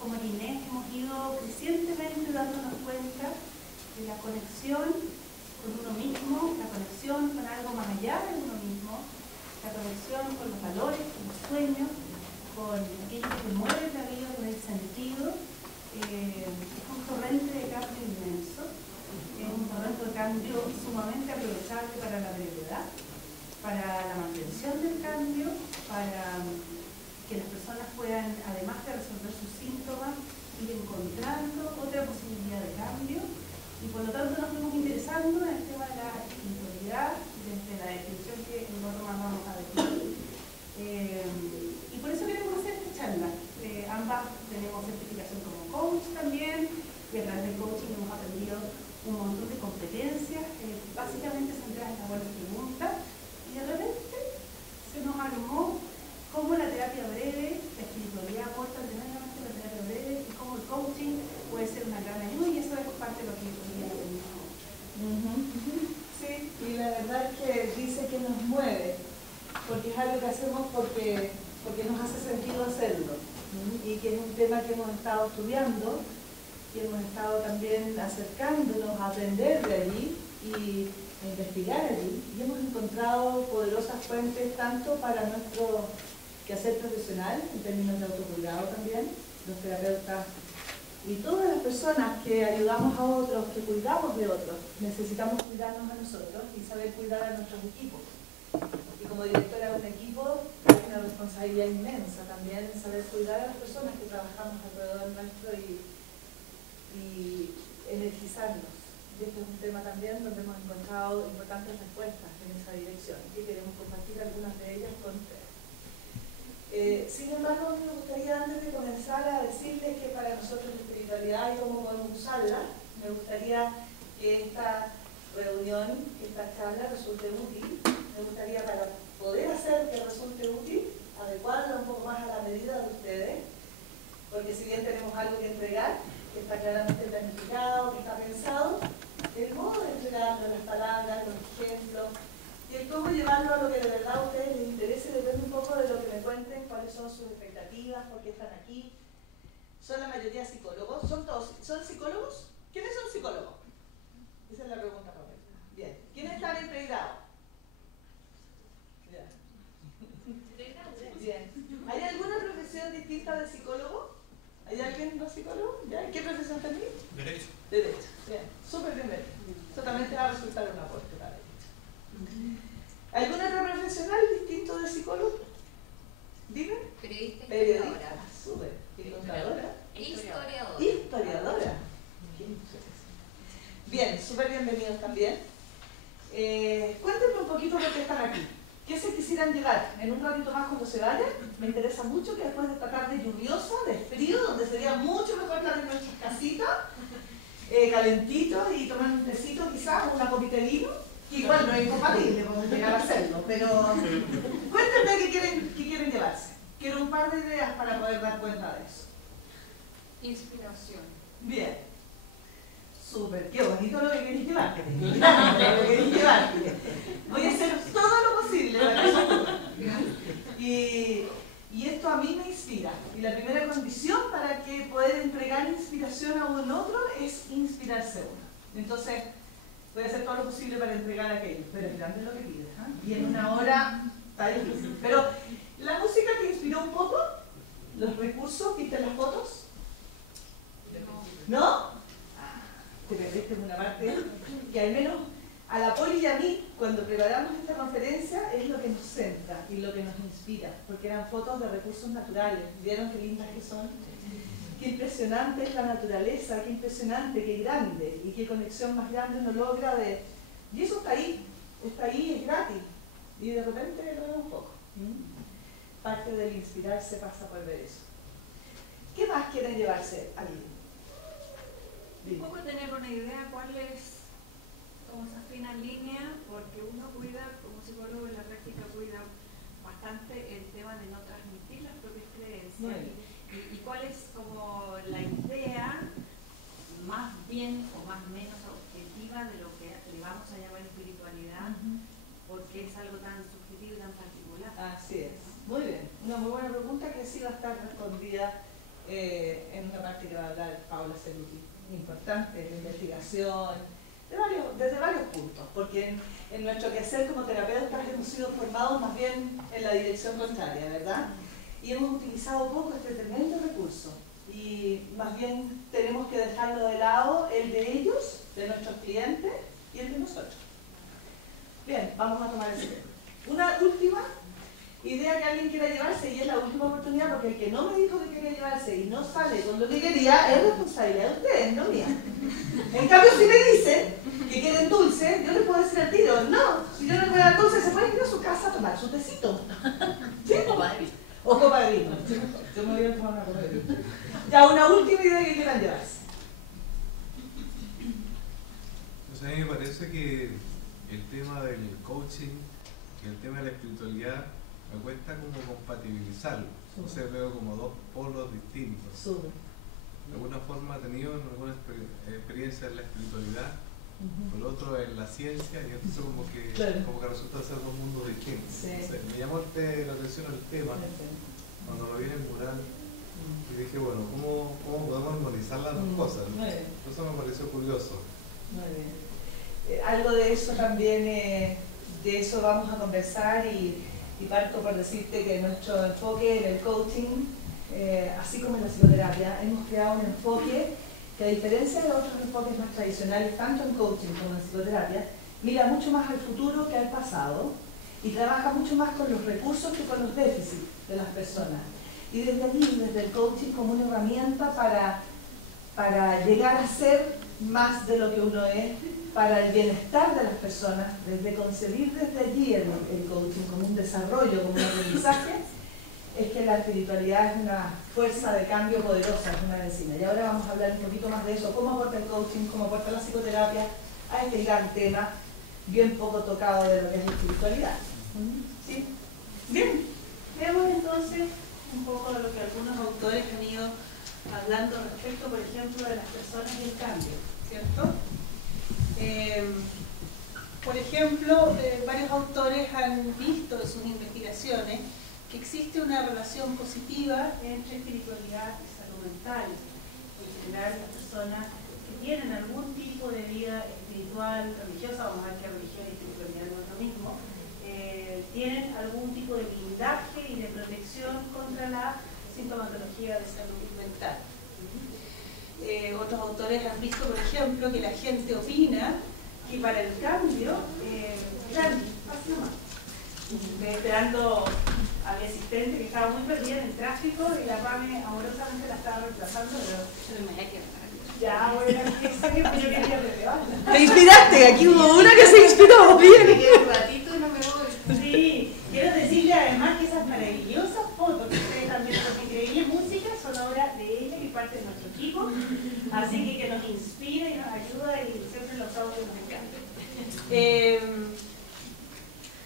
como el INEC hemos ido crecientemente dándonos cuenta de la conexión con uno mismo, la conexión con algo más allá de uno mismo, la conexión con los valores, con los sueños, con aquello que te mueve la vida, con el sentido. Es un torrente de cambio inmenso, es un torrente de cambio sumamente aprovechable para la brevedad, para la mantención del cambio, para que las personas puedan, además de resolver sus síntomas, ir encontrando otra posibilidad de cambio. Y por lo tanto nos fuimos interesando en el tema de la espiritualidad, desde la definición que nosotros vamos a definir. Y por eso queremos hacer esta charla. Ambas tenemos certificación como coach también, y a través del coaching hemos aprendido un montón de competencias, básicamente centradas en las buenas preguntas, y de repente se nos armó cómo la terapia breve, la espiritualidad aporta tremendamente la terapia breve, y cómo el coaching puede ser una gran ayuda, y eso es parte de lo que hoy día tenemos. Sí, y la verdad es que dice que nos mueve, porque es algo que hacemos porque nos hace sentido hacerlo, y que es un tema que hemos estado estudiando, y hemos estado también acercándonos a aprender de allí y a investigar allí, y hemos encontrado poderosas fuentes tanto para nuestro quehacer profesional, en términos de autocuidado también, los terapeutas y todas las personas que ayudamos a otros, que cuidamos de otros, necesitamos cuidarnos a nosotros y saber cuidar a nuestros equipos. Y como directora de un equipo, hay una responsabilidad inmensa también en saber cuidar a las personas que trabajamos alrededor nuestro y energizarnos. Y este es un tema también donde hemos encontrado importantes respuestas en esa dirección, que queremos compartir algunas de ellas con ustedes. Sin embargo, me gustaría, antes de comenzar, a decirles que para nosotros la espiritualidad y cómo podemos usarla, me gustaría que esta reunión, que esta charla resulte útil. Me gustaría, para poder hacer que resulte útil, adecuarla un poco más a la medida de ustedes, porque si bien tenemos algo que entregar, que está claramente planificado, que está pensado, el modo de entregarlo, las palabras, los ejemplos, y el cómo llevarlo a lo que de verdad a ustedes les interese depende un poco de lo que me cuenten, cuáles son sus expectativas, por qué están aquí. ¿Son la mayoría psicólogos? ¿Son psicólogos? ¿Quiénes son psicólogos? Esa es la pregunta, Pamela. Bien. ¿Quiénes están en pregrado? Bien. ¿Hay alguna profesión distinta de psicólogo? ¿Hay alguien no psicólogo? ¿Ya? ¿Qué profesión tenés? Derecho. Derecho. Bien. Súper bienvenido. Eso también te va a resultar un aporte para ellos. ¿Algún otro profesional distinto de psicólogo? Dime. Periodista y Periodista. historiadora. Súper. ¿Y contadora? Historiadora. Historiadora. Bien, súper bienvenidos también. Cuéntenme un poquito por qué están aquí. ¿Qué se quisieran llevar? En un ratito más cuando se vayan, me interesa mucho que después de esta tarde lluviosa, de frío, donde sería mucho mejor estar en nuestras casitas, calentitos y tomar un tecito quizás, o una copita de vino, que igual no es incompatible, podemos llegar a hacerlo, pero cuéntenme qué quieren llevarse. Quiero un par de ideas para poder dar cuenta de eso. Inspiración. Bien. Súper, qué bonito lo que queréis llevarte. Lo que queréis llevarte. Voy a hacer todo lo posible para que eso ocurra. Y esto a mí me inspira. Y la primera condición para que poder entregar inspiración a un otro es inspirarse uno. Entonces, voy a hacer todo lo posible para entregar aquello. Pero es grande lo que pides, ¿eh? Y en una hora está difícil. Pero la música te inspiró un poco, los recursos, ¿viste las fotos? ¿No? Te perdiste en una parte que al menos a la Poli y a mí, cuando preparamos esta conferencia, es lo que nos centra y lo que nos inspira, porque eran fotos de recursos naturales. ¿Vieron qué lindas que son? Qué impresionante es la naturaleza, qué impresionante, qué grande, y qué conexión más grande uno logra de... Y eso está ahí, es gratis, y de repente lo veo un poco. Parte del inspirarse pasa por ver eso. ¿Qué más quieren llevarse allí? Un poco tener una idea cuál es como esa fina línea, porque uno cuida, como psicólogo en la práctica cuida bastante el tema de no transmitir las propias creencias y cuál es como la idea más bien o más menos objetiva de lo que le vamos a llamar espiritualidad, porque es algo tan subjetivo y tan particular. Así es. Muy bien. Una muy buena pregunta que sí va a estar respondida en una parte que va a hablar Paula Ceruti, importante, la investigación, desde varios puntos, porque en nuestro quehacer como terapeutas hemos sido formados más bien en la dirección contraria, ¿verdad? Y hemos utilizado poco este tremendo recurso y más bien tenemos que dejarlo de lado, el de ellos, de nuestros clientes y el de nosotros. Bien, vamos a tomar ese tema. Una última idea que alguien quiera llevarse, y es la última oportunidad, porque el que no me dijo que quería llevarse y no sale con lo que quería, es responsabilidad de ustedes, no mía. En cambio, si me dicen que quieren dulce, yo les puedo decir al tiro, no, si yo no les voy a dar dulce, se pueden ir a su casa a tomar su tecito. ¿Sí? O copa de vino. Yo me voy a tomar una copa de vino. Ya, una última idea que quieran llevarse. Pues a mí me parece que el tema del coaching y el tema de la espiritualidad me cuesta como compatibilizarlo. Entonces veo como dos polos distintos. De alguna forma he tenido alguna experiencia en la espiritualidad, por otro en la ciencia, y entonces como que resulta ser dos mundos distintos. Sí. Entonces, me llamó la atención el tema cuando lo vi en el mural y dije, bueno, ¿cómo podemos armonizar las dos cosas? Eso me pareció curioso. Muy bien. Algo de eso también, de eso vamos a conversar y parto por decirte que nuestro enfoque en el coaching, así como en la psicoterapia, hemos creado un enfoque que, a diferencia de otros enfoques más tradicionales, tanto en coaching como en psicoterapia, mira mucho más al futuro que al pasado y trabaja mucho más con los recursos que con los déficits de las personas. Y desde allí, desde el coaching como una herramienta para llegar a ser más de lo que uno es, para el bienestar de las personas, desde concebir desde allí el coaching como un desarrollo, como un aprendizaje, es que la espiritualidad es una fuerza de cambio poderosa, es una medicina. Y ahora vamos a hablar un poquito más de eso, cómo aporta el coaching, cómo aporta la psicoterapia a este gran tema, bien poco tocado de lo que es la espiritualidad. ¿Sí? Bien, veamos entonces un poco de lo que algunos autores han ido hablando respecto, por ejemplo, de las personas y el cambio, ¿cierto? Por ejemplo, varios autores han visto en sus investigaciones que existe una relación positiva entre espiritualidad y salud mental. En general, las personas que tienen algún tipo de vida espiritual, religiosa, vamos a ver que religión y espiritualidad no es lo mismo, tienen algún tipo de blindaje y de protección contra la sintomatología de salud mental. Otros autores han visto, por ejemplo, que la gente opina que para el cambio, esperando a mi asistente que estaba muy perdida en el tráfico y la PAME amorosamente la estaba reemplazando, pero ya, bueno, yo quería relevarla. Te inspiraste, aquí hubo una que se inspiró, bien. Un ratito no me voy. Sí, quiero decirle además que esas maravillosas fotos que ustedes están viendo con increíble música son obra de ella y parte de nuestro equipo, así que nos inspira y nos ayuda y siempre los audios nos encantan.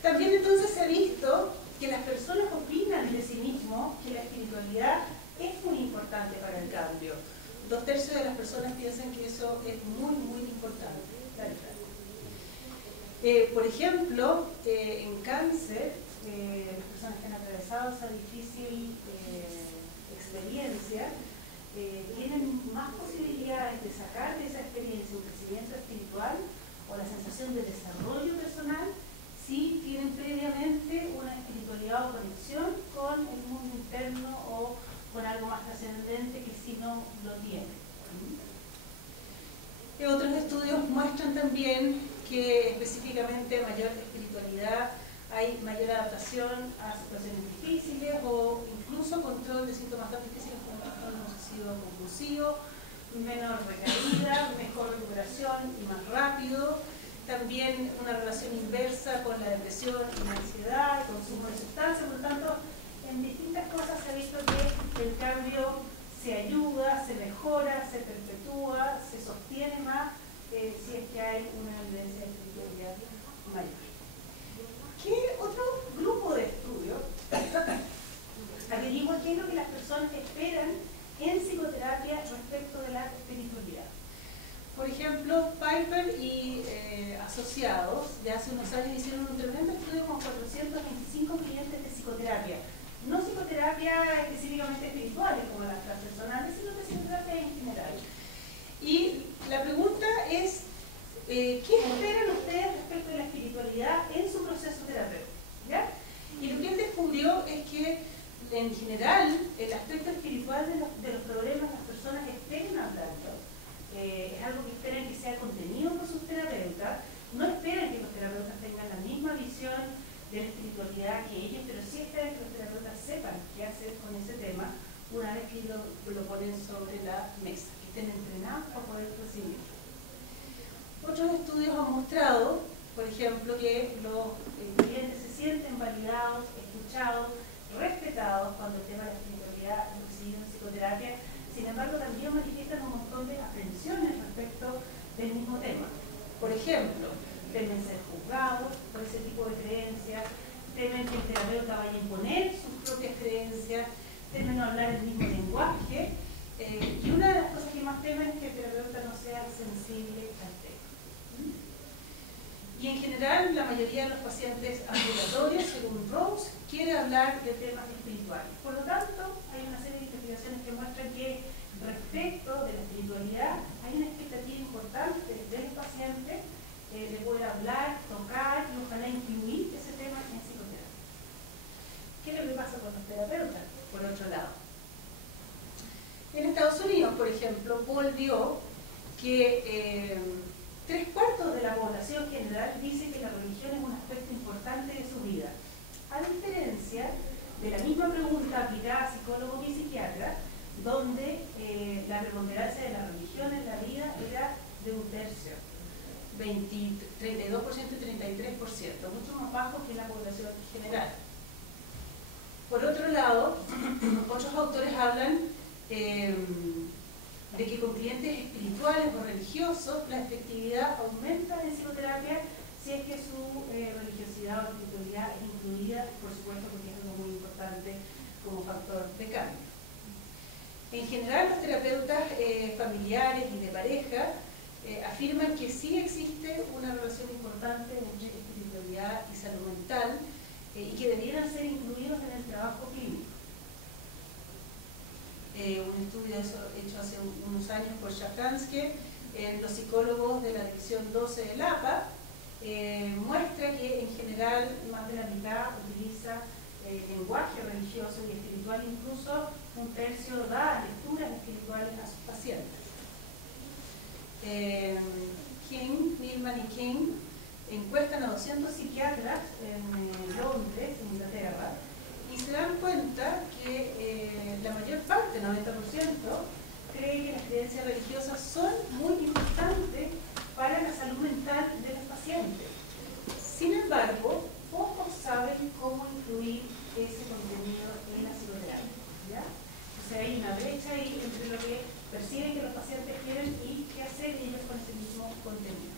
También entonces se ha visto que las personas opinan de sí mismos que la espiritualidad es muy importante para el cambio. 2/3 de las personas piensan que eso es muy, muy importante. Por ejemplo, en cáncer, las personas que han atravesado esa difícil experiencia tienen más posibilidades de sacar de esa experiencia un crecimiento espiritual o la sensación de desarrollo personal si tienen previamente una espiritualidad o conexión con el mundo interno o con algo más trascendente que si no lo tienen. Otros estudios muestran también que específicamente mayor espiritualidad hay mayor adaptación a situaciones difíciles o incluso control de síntomas tan difíciles como el control obsesivo compulsivo, menor recaída, mejor recuperación y más rápido. También una relación inversa con la depresión y la ansiedad, el consumo de sustancias. Por lo tanto, en distintas cosas se ha visto que el cambio se ayuda, se mejora, se perpetúa, se sostiene más si es que hay una evidencia de espiritualidad mayor. ¿Qué otro grupo de estudios averigua qué es lo que las personas esperan en psicoterapia respecto de la espiritualidad? Por ejemplo, Piper y asociados ya hace unos años hicieron un tremendo estudio con 425 clientes de psicoterapia. No psicoterapia específicamente espirituales, como las personas de la mesa, que estén entrenados para poder recibir. Otros estudios han mostrado, por ejemplo, que los clientes se sienten validados, escuchados, respetados cuando el tema de la espiritualidad es recibido en psicoterapia. Sin embargo, también manifiestan un montón de aprensiones respecto del mismo tema. Por ejemplo, temen ser juzgados por ese tipo de creencias, temen que el terapeuta vaya a imponer sus propias creencias, temen no hablar el mismo lenguaje, y una de las cosas que más temen es que el terapeuta no sea sensible al tema. Y en general, la mayoría de los pacientes ambulatorios, según Rose, quiere hablar de temas espirituales. Por lo tanto, hay una serie de investigaciones que muestran que respecto de la espiritualidad hay una expectativa importante del paciente de poder hablar, tocar y ojalá incluir ese tema en psicoterapia. ¿Qué es lo que pasa con los terapeutas? Por otro lado, en Estados Unidos, por ejemplo, Paul vio que 3/4 de la población general dice que la religión es un aspecto importante de su vida, a diferencia de la misma pregunta aplicada a psicólogos y psiquiatras, donde la preponderancia de la religión en la vida era de 1/3, 32% y 33%, mucho más bajo que la población general. Por otro lado, otros autores hablan de que con clientes espirituales o religiosos la efectividad aumenta en psicoterapia si es que su religiosidad o espiritualidad es incluida, por supuesto, porque es algo muy importante como factor de cambio. En general, los terapeutas familiares y de pareja afirman que sí existe una relación importante entre espiritualidad y salud mental y que debieran ser incluidos en el trabajo clínico. Un estudio hecho hace unos años por Shafransky en los psicólogos de la división 12 del APA muestra que en general más de la mitad utiliza lenguaje religioso y espiritual, incluso 1/3 da lecturas espirituales a sus pacientes. Milman y King encuestan a 200 psiquiatras en Londres, en Inglaterra, y se dan cuenta que la mayor parte, 90%, cree que las creencias religiosas son muy importantes para la salud mental de los pacientes. Sin embargo, pocos saben cómo incluir ese contenido en la psicoterapia, ¿ya? O sea, hay una brecha ahí entre lo que perciben que los pacientes quieren y qué hacer ellos con ese mismo contenido.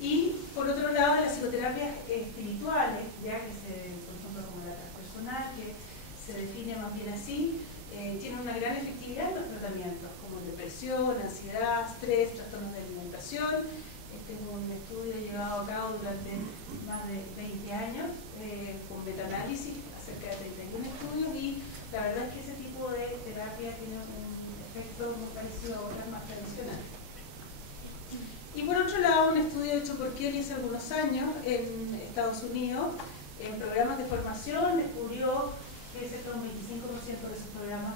Y, por otro lado, las psicoterapias espirituales, ya que por ejemplo, como la transpersonal, que se define más bien así, tienen una gran efectividad en los tratamientos, como depresión, ansiedad, estrés, trastornos de alimentación. Este es un estudio llevado a cabo durante más de 20 años, con metaanálisis, cerca de 31 estudios, y la verdad es que ese tipo de terapia tiene un efecto muy parecido a otras más tradicionales. Y por otro lado, un estudio hecho por Kelly hace algunos años en Estados Unidos, en programas de formación, descubrió que cerca de un 25% de esos programas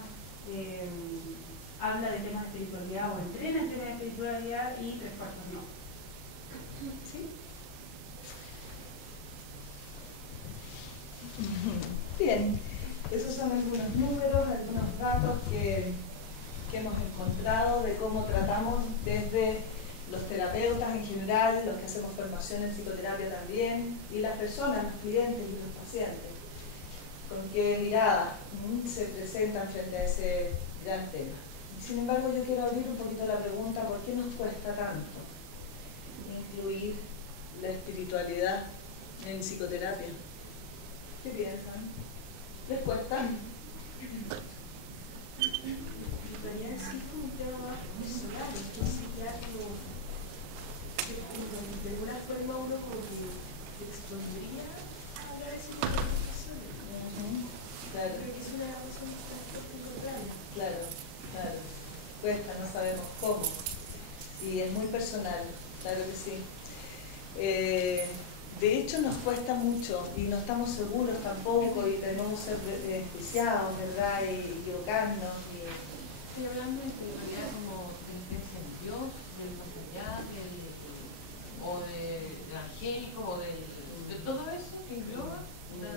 habla de temas de espiritualidad o entrena en temas de espiritualidad y 3/4 no. ¿Sí? Bien, esos son algunos números, algunos datos que hemos encontrado de cómo tratamos desde los terapeutas en general, los que hacemos formación en psicoterapia también, y las personas, los clientes y los pacientes, con qué mirada se presentan frente a ese gran tema. Sin embargo, yo quiero abrir un poquito la pregunta, ¿por qué nos cuesta tanto incluir la espiritualidad en psicoterapia? ¿Qué piensan? ¿Les cuesta? Espiritualidad sí es un tema más personal, es un psiquiatra de alguna forma uno como que expondría a hablar de psicoterapia. Claro. Creo que es una razón bastante importante. Claro, claro. Cuesta, no sabemos cómo. Y es muy personal, claro que sí. De hecho, nos cuesta mucho y no estamos seguros tampoco y tenemos que ser juiciados, ¿verdad? Y equivocarnos. Estoy hablando de espiritualidad como de creencia en Dios, del más allá, o del evangélico, o de todo eso que engloba,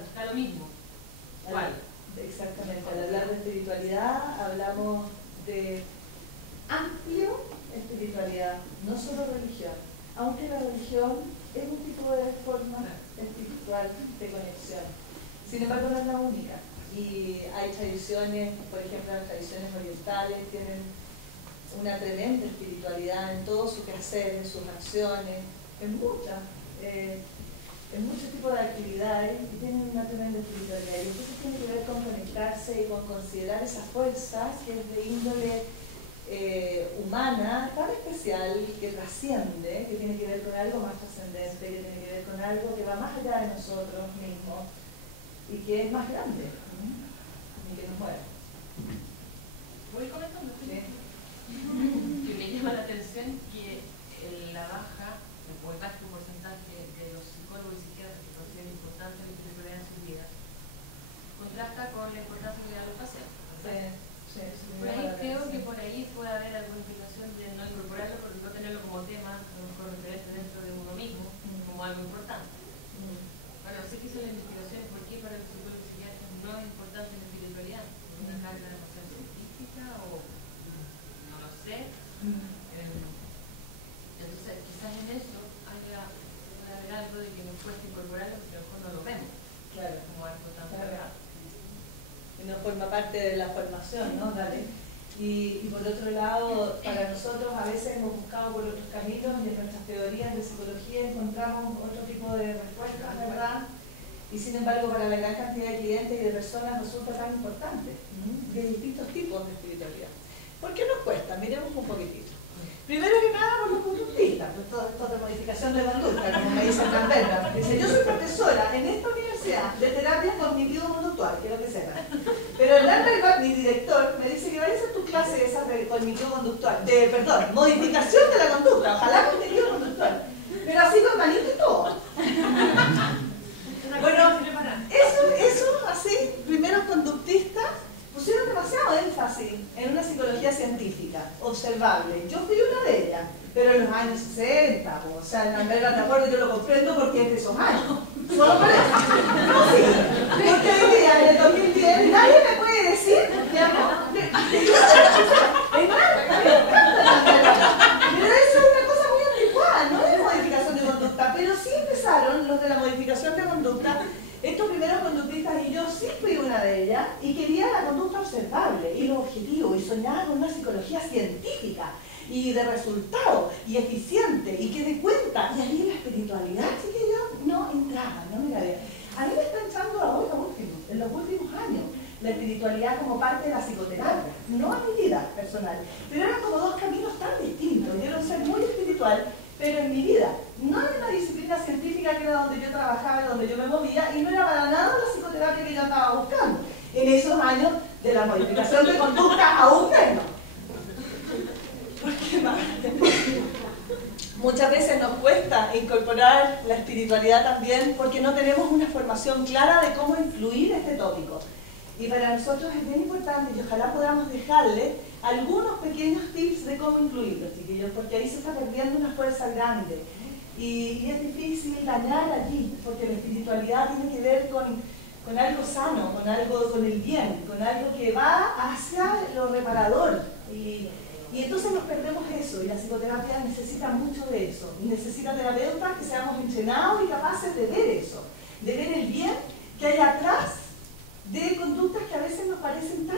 está lo mismo. ¿Cuál? Exactamente, al hablar de espiritualidad hablamos de amplio espiritualidad, no solo religión, aunque la religión es un tipo de forma espiritual de conexión. Sin embargo, no es la única. Y hay tradiciones, por ejemplo, las tradiciones orientales tienen una tremenda espiritualidad en todo su quehacer, en sus acciones, en muchos tipos de actividades, y tienen una tremenda espiritualidad. Y entonces tiene que ver con conectarse y con considerar esa fuerza que es de índole humana, tan especial, que trasciende, que tiene que ver con algo más trascendente, que tiene que ver con algo que va más allá de nosotros mismos y que es más grande y que nos mueve. Voy comentando. ¿Sí? Que me llama la atención que la baja, el bajo porcentaje de los psicólogos y psiquiatras que consideran importante la espiritualidad en sus vidas, contrasta con la importancia de los pacientes. Por ahí creo que por ahí puede haber alguna implicación de no incorporarlo, porque no tenerlo como tema, a lo mejor referente dentro de uno mismo, como algo importante. Bueno, no sé qué son las investigaciones, por qué para los psicólogos y psiquiatras no es importante la espiritualidad, por una carga de emoción científica o no lo sé. Entonces, quizás en eso puede haber algo de que nos cuesta incorporarlo, porque a lo mejor no lo vemos. Claro. Como algo tan real. No forma parte de la formación, ¿no? Dale. Y por otro lado, para nosotros a veces hemos buscado por otros caminos y en nuestras teorías de psicología encontramos otro tipo de respuestas, ¿verdad? Y sin embargo, para la gran cantidad de clientes y de personas resulta tan importante, de distintos tipos de espiritualidad. ¿Por qué nos cuesta? Miremos un poquitito. Primero que nada, por los conductistas, por todo esto de modificación de conducta, como me dice Canberra. Dice, yo soy profesora en esta universidad de terapia cognitivo-conductual, quiero que sepan. Pero el mi director, me dice que vaya a hacer tu clase esa de cognitivo-conductual, modificación de la conducta, ojalá cognitivo-conductual. Pero así con manito y todo. Bueno, eso así, primeros conductistas, pusieron demasiado énfasis en una psicología científica, observable. Yo fui una de ellas, pero en los años 60, o sea, en Alberga, de acuerdo, yo lo comprendo porque es de esos años. Solo por eso. No, sí. Porque hoy día, en el 2010, nadie me puede decir, digamos, que yo es mal, pero eso es una cosa muy anticuada, no es modificación de conducta, pero sí empezaron los de la modificación de conducta. Estos primeros conductistas, y yo sí fui una de ellas, y quería la conducta observable y lo objetivo, y soñaba con una psicología científica y de resultado y eficiente y que dé cuenta. Y ahí la espiritualidad, chiquillos, no entraba, no me la veía. A mí me está entrando ahora en los últimos años la espiritualidad como parte de la psicoterapia, no en mi vida personal. Pero eran como dos caminos tan distintos. Yo era un ser muy espiritual, pero en mi vida, no en una disciplina científica que era donde yo trabajaba, donde yo me movía, y no era para nada la psicoterapia que yo andaba buscando. En esos años de la modificación de conducta aún menos. ¿Por qué más? Muchas veces nos cuesta incorporar la espiritualidad también porque no tenemos una formación clara de cómo incluir este tópico. Y para nosotros es bien importante y ojalá podamos dejarle algunos pequeños tips de cómo incluirlos, chiquillos, porque ahí se está perdiendo una fuerza grande. Y es difícil dañar allí, porque la espiritualidad tiene que ver con algo sano, con el bien, con algo que va hacia lo reparador. Y entonces nos perdemos eso, y la psicoterapia necesita mucho de eso. Y necesita terapeutas que seamos entrenados y capaces de ver eso, de ver el bien que hay atrás de conductas que a veces nos parecen tan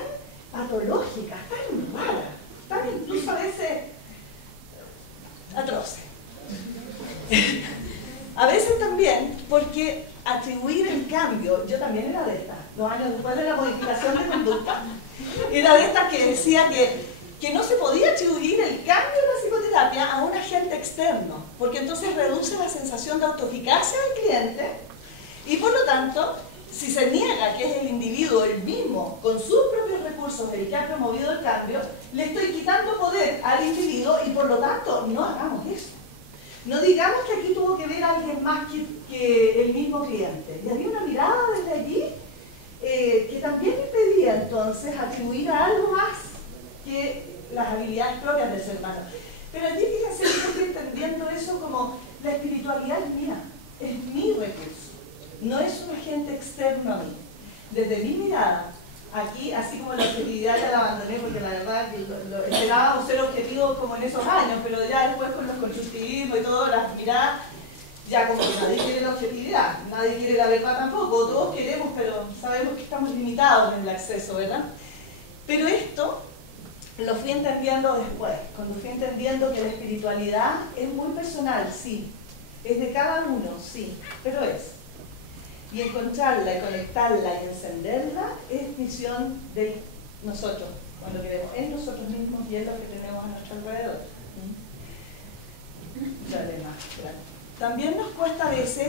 patológicas, tan raras, tan incluso a veces atroces. A veces también porque atribuir el cambio, yo también era de estas, los años después de la modificación de conducta, era de estas que decía que no se podía atribuir el cambio de la psicoterapia a un agente externo, porque entonces reduce la sensación de autoeficacia del cliente y por lo tanto, si se niega que es el individuo el mismo, con sus propios recursos, el que ha promovido el cambio, le estoy quitando poder al individuo y por lo tanto no hagamos eso. No digamos que aquí tuvo que ver alguien más que el mismo cliente. Y había una mirada desde allí que también impedía entonces atribuir a algo más que las habilidades propias del ser humano. Pero allí fíjense que yo estoy entendiendo eso como la espiritualidad es mía, es mi recurso. No es un agente externo a mí. Desde mi mirada, Aquí, así como la objetividad ya la abandoné porque la verdad que esperábamos ser objetivos como en esos años, pero ya después con los constructivismos y todo, las miradas, ya como que nadie quiere la objetividad, nadie quiere la verdad tampoco, todos queremos, pero sabemos que estamos limitados en el acceso, ¿verdad? Pero esto lo fui entendiendo después, cuando fui entendiendo que la espiritualidad es muy personal, sí, es de cada uno, sí, pero es. Y encontrarla y conectarla y encenderla es misión de nosotros, cuando queremos, en nosotros mismos y en lo que tenemos a nuestro alrededor. También nos cuesta a veces,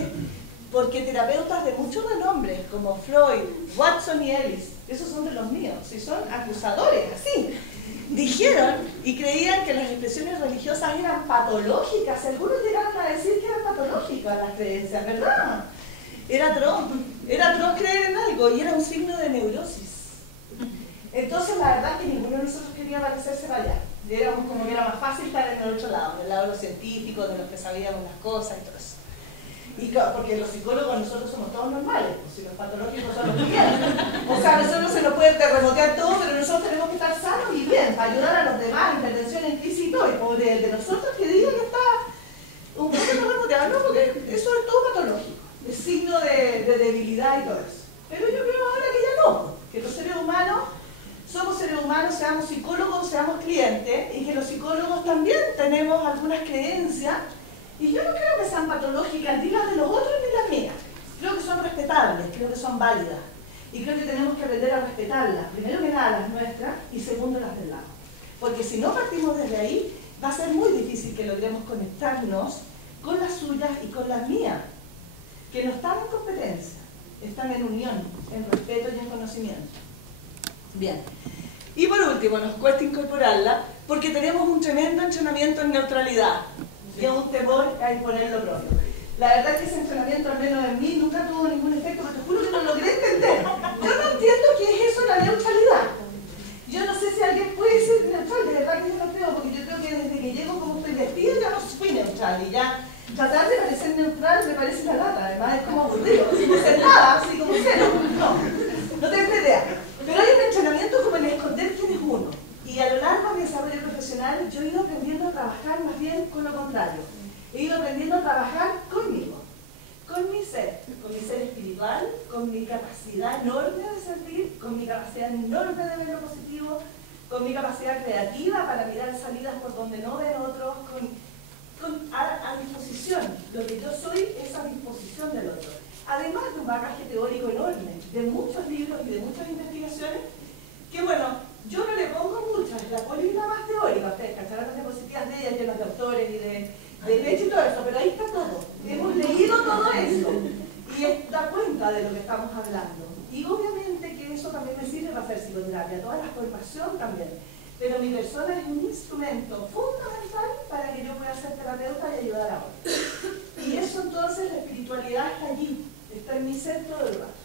porque terapeutas de muchos renombre, como Freud, Watson y Ellis, esos son de los míos, si son acusadores, así, dijeron y creían que las expresiones religiosas eran patológicas, algunos llegaron a decir que eran patológicas las creencias, ¿verdad? Era atroz creer en algo y era un signo de neurosis. Entonces la verdad es que ninguno de nosotros quería parecerse para allá. Éramos como que era más fácil estar en el otro lado, en el lado de los científicos, de los que sabíamos las cosas y todo eso. Y claro, porque los psicólogos nosotros somos todos normales, pues si los patológicos son los que quieren. O sea, a nosotros se nos puede terremotear todo, pero nosotros tenemos que estar sanos y bien, para ayudar a los demás, intervención en crisis y todo. Y pobre el de nosotros que diga que está un poco terremoteado, no, porque eso es todo patológico. Es signo de debilidad y todo eso. Pero yo creo ahora que ya no, que los seres humanos somos seres humanos, seamos psicólogos, seamos clientes, y que los psicólogos también tenemos algunas creencias, y yo no creo que sean patológicas ni las de los otros ni las mías. Creo que son respetables, creo que son válidas, y creo que tenemos que aprender a respetarlas, primero que nada las nuestras, y segundo las del lado. Porque si no partimos desde ahí, va a ser muy difícil que logremos conectarnos con las suyas y con las mías, que no están en competencia, están en unión, en respeto y en conocimiento. Bien. Y por último, nos cuesta incorporarla porque tenemos un tremendo entrenamiento en neutralidad y un temor a imponer lo propio. La verdad es que ese entrenamiento, al menos en mí, nunca tuvo ningún efecto, porque te juro que no logré entender. Yo no entiendo qué es eso, la neutralidad. Yo no sé si alguien puede ser neutral, de verdad que yo no creo, porque yo creo que desde que llego como estoy vestida ya no fui neutral, y ya tratar de parecer neutral me parece una lata, además es como aburrido, sin ser nada, así como cero. No tengo idea. Pero hay un entrenamiento como en esconder quién es uno. Y a lo largo de mi desarrollo profesional yo he ido aprendiendo a trabajar más bien con lo contrario. He ido aprendiendo a trabajar conmigo, con mi ser espiritual, con mi capacidad enorme de sentir, con mi capacidad enorme de ver lo positivo, con mi capacidad creativa para mirar salidas por donde no ven otros, a disposición. Lo que yo soy es a disposición del otro. Además de un bagaje teórico enorme, de muchos libros y de muchas investigaciones, que bueno, yo no le pongo muchas, la Poli es la más teórica, ustedes cacharán las diapositivas de ella, llenas de autores y de hecho y todo eso, pero ahí está todo. Hemos leído todo eso y da cuenta de lo que estamos hablando. Y obviamente que eso también me sirve para hacer psicoterapia, toda la formación también. Pero mi persona es un instrumento fundamental para que yo pueda ser terapeuta y ayudar a otros. Y eso entonces, la espiritualidad está allí, está en mi centro del rato.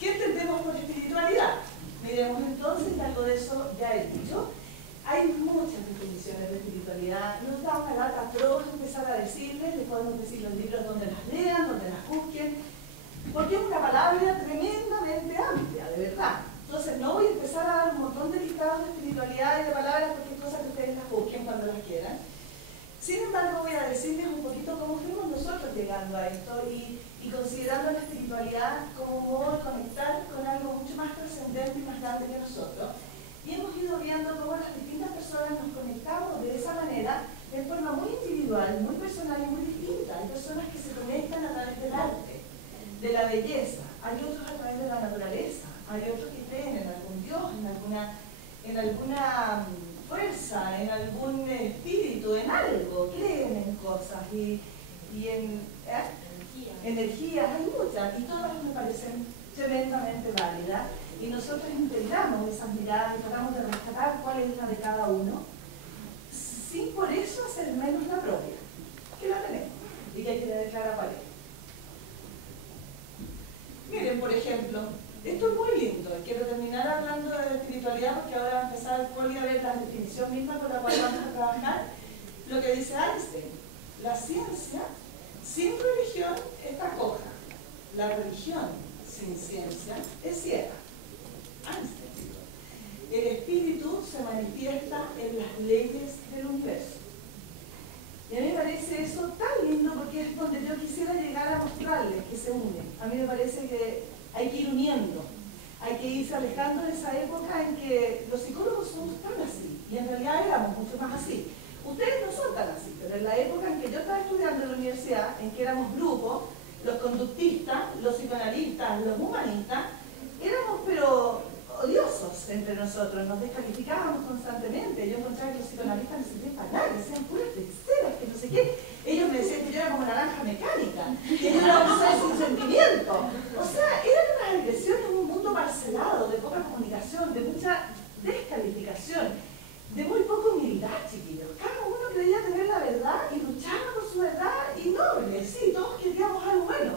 ¿Qué entendemos por espiritualidad? Miremos entonces, y algo de eso ya he dicho. Hay muchas definiciones de espiritualidad, nos da una lata atroz empezar a decirles, les podemos decir los libros donde las lean, donde las busquen, porque es una palabra tremendamente amplia, de verdad. Entonces no voy a empezar a dar un montón de listados de espiritualidad y de palabras porque es cosa que ustedes las busquen cuando las quieran. Sin embargo, voy a decirles un poquito cómo fuimos nosotros llegando a esto y considerando la espiritualidad como un modo de conectar con algo mucho más trascendente y más grande que nosotros. Y hemos ido viendo cómo las distintas personas nos conectamos de esa manera, de forma muy individual, muy personal y muy distinta. Hay personas que se conectan a través del arte, de la belleza, hay otros a través de la naturaleza, hay otros que creen en algún Dios, en alguna fuerza, en algún espíritu, en algo, creen en cosas y en energías, hay muchas, y todas me parecen tremendamente válidas. Y nosotros integramos esas miradas y tratamos de rescatar cuál es la de cada uno, sin por eso hacer menos la propia, que la tenemos y que hay que tener clara cuál es. Miren, por ejemplo, esto es muy lindo. Quiero terminar hablando de la espiritualidad porque ahora va a empezar el Poli a ver la definición misma con la cual vamos a trabajar. Lo que dice Einstein, la ciencia sin religión está coja. La religión sin ciencia es ciega. Einstein. El espíritu se manifiesta en las leyes del universo. Y a mí me parece eso tan lindo porque es donde yo quisiera llegar a mostrarles que se unen. A mí me parece que hay que ir uniendo, hay que irse alejando de esa época en que los psicólogos somos tan así, y en realidad éramos mucho más así. Ustedes no son tan así, pero en la época en que yo estaba estudiando en la universidad, en que éramos grupos, los conductistas, los psicoanalistas, los humanistas, éramos pero odiosos entre nosotros, nos descalificábamos constantemente. Yo encontraba que los psicoanalistas no servían para nada, decían puras terceras, que no sé qué. Ellos me decían que yo era como naranja mecánica, que yo era un ser sin sentimiento. O sea, eran unas agresiones en un mundo parcelado, de poca comunicación, de mucha descalificación, de muy poca humildad, chiquillos. Cada uno creía tener la verdad y luchaba por su verdad y noble. Sí, todos queríamos algo bueno,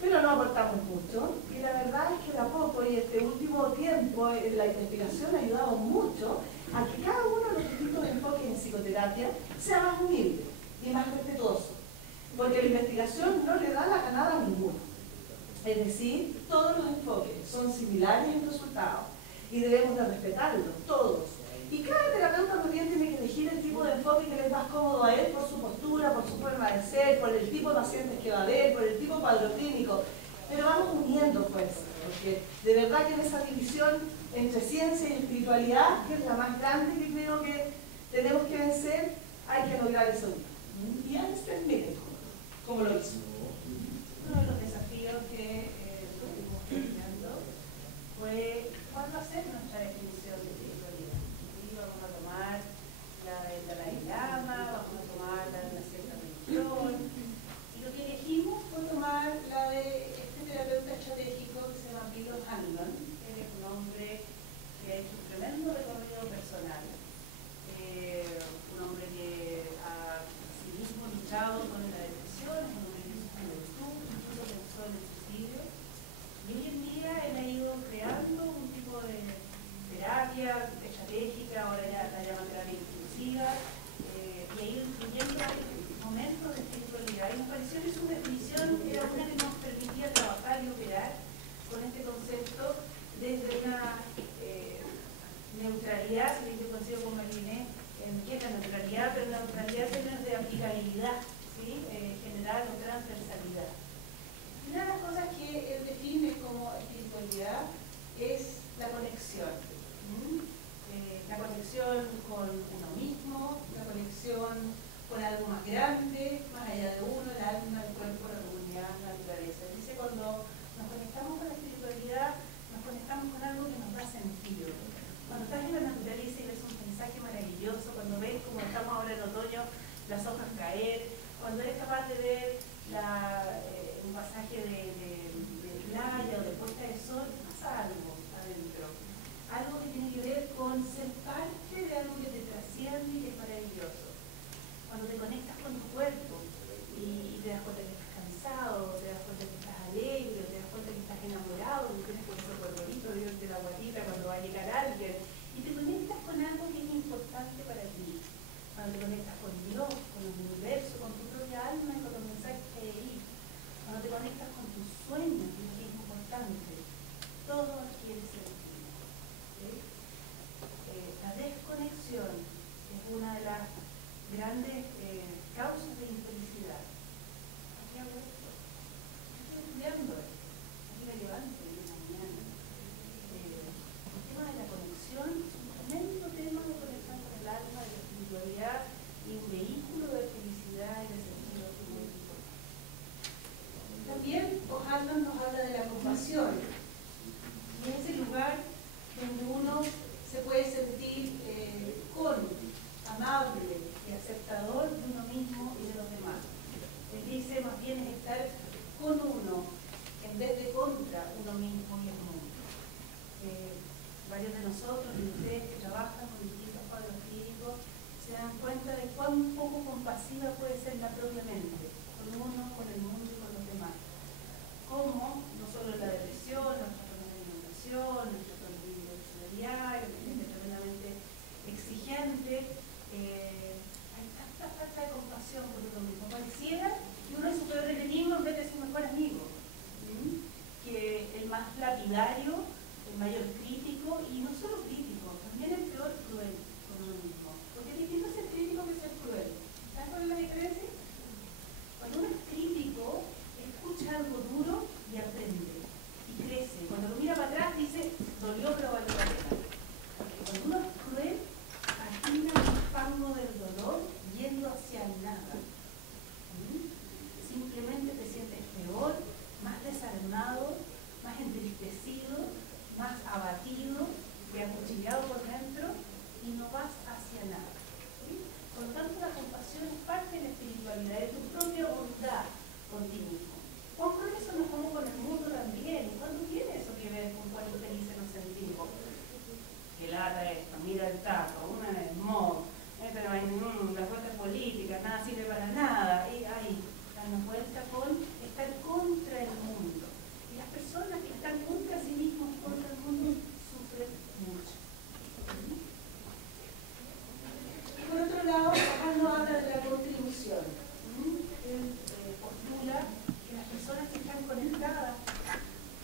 pero no aportamos mucho. Y la verdad es que de a poco, y este último tiempo, la investigación ha ayudado mucho a que cada uno de los distintos enfoques en psicoterapia sea más humilde y más respetuoso. Porque la investigación no le da la ganada a ninguno. Es decir, todos los enfoques son similares en resultados y debemos de respetarlos, todos. Y cada terapeuta también tiene que elegir el tipo de enfoque que le es más cómodo a él por su postura, por su forma de ser, por el tipo de pacientes que va a ver, por el tipo de cuadro clínico. Pero vamos uniendo fuerzas, porque de verdad que en esa división entre ciencia y espiritualidad, que es la más grande que creo que tenemos que vencer, hay que lograr eso. Y Einstein, miren cómo lo hizo. Uno de los desafíos que estuvimos planteando fue cuándo hacer nuestra definición de espiritualidad. Y vamos a tomar la del Dalai Lama, vamos a tomar la de una cierta religión. Y lo que elegimos fue tomar la de este terapeuta estratégico que se llama Bill Hanlon, que es un hombre que ha hecho un tremendo recorrido personal. Un hombre que ha asimismo luchado con la depresión, con un juventud, incluso pensó en el suicidio. Y hoy en día él ha ido creando un tipo de terapia estratégica, ahora ya la llama terapia inclusiva, y ha ido incluyendo momentos de espiritualidad. Y nos pareció que su definición era una que nos permitía trabajar y operar con este concepto desde una neutralidad, si yo consigo con Marinés, que es la neutralidad, pero la neutralidad en términos de aplicabilidad, ¿sí? General o transversalidad. Una de las cosas que él define como espiritualidad es la conexión. La conexión con uno mismo, la conexión con algo más grande, más allá de uno, el alma, el cuerpo, la comunidad, la naturaleza. Dice, cuando nos conectamos con la espiritualidad, nos conectamos con algo que nos da sentido. Cuando estás en la naturaleza y ves un paisaje maravilloso, cuando ves, como estamos ahora en otoño, las hojas caer, cuando eres capaz de ver un pasaje de playa o de puesta de sol, pasa algo adentro. Algo que tiene que ver con ser parte de algo que te trasciende y que es maravilloso. Cuando te conectas con tu cuerpo y te das cuenta que estás cansado, te das cuenta que estás alegre, te das cuenta que estás enamorado, que tienes con ese cuerpito de la guatita cuando va a llegar alguien, y te conectas con algo que es importante para ti. Cuando te conectas con Dios, con el universo, con tu propia alma y con los mensajes que hay ahí. Cuando te conectas con tus sueños, que es lo que es importante, todo adquiere sentido. ¿Sí? La desconexión es una de las grandes causas de infelicidad. ¿Por qué hago esto? Estoy estudiando esto. Aquí me levanto en la mañana. El tema de la conexión es un tremendo tema de conexión con el alma, de la espiritualidad y un vehículo de felicidad y de sentido muy importante. También O'Hanlon nos habla de la compasión. Y es ese lugar donde uno se puede sentir amable y aceptador de uno mismo y de los demás. Él dice más bien es estar con uno en vez de contra uno mismo y el mundo. Varios de nosotros y ustedes que trabajan con distintos cuadros clínicos se dan cuenta de cuán poco compasiva puede ser la propia mente, con uno, con el mundo y con los demás. Como no solo la depresión, nuestra forma de alimentación, nuestro contenido diario, que es tremendamente exigente, hay tanta falta de compasión por uno mismo. Pareciera que uno es su peor enemigo en vez de su mejor amigo. Que lata esto, mira el taco, una de smog, pero la fuerza política, nada sirve para nada, y ahí, darnos vuelta con estar contra el mundo. Y las personas que están contra sí mismos, contra el mundo, sufren mucho. Y por otro lado, acá nos habla de la contribución. Él postula que las personas que están conectadas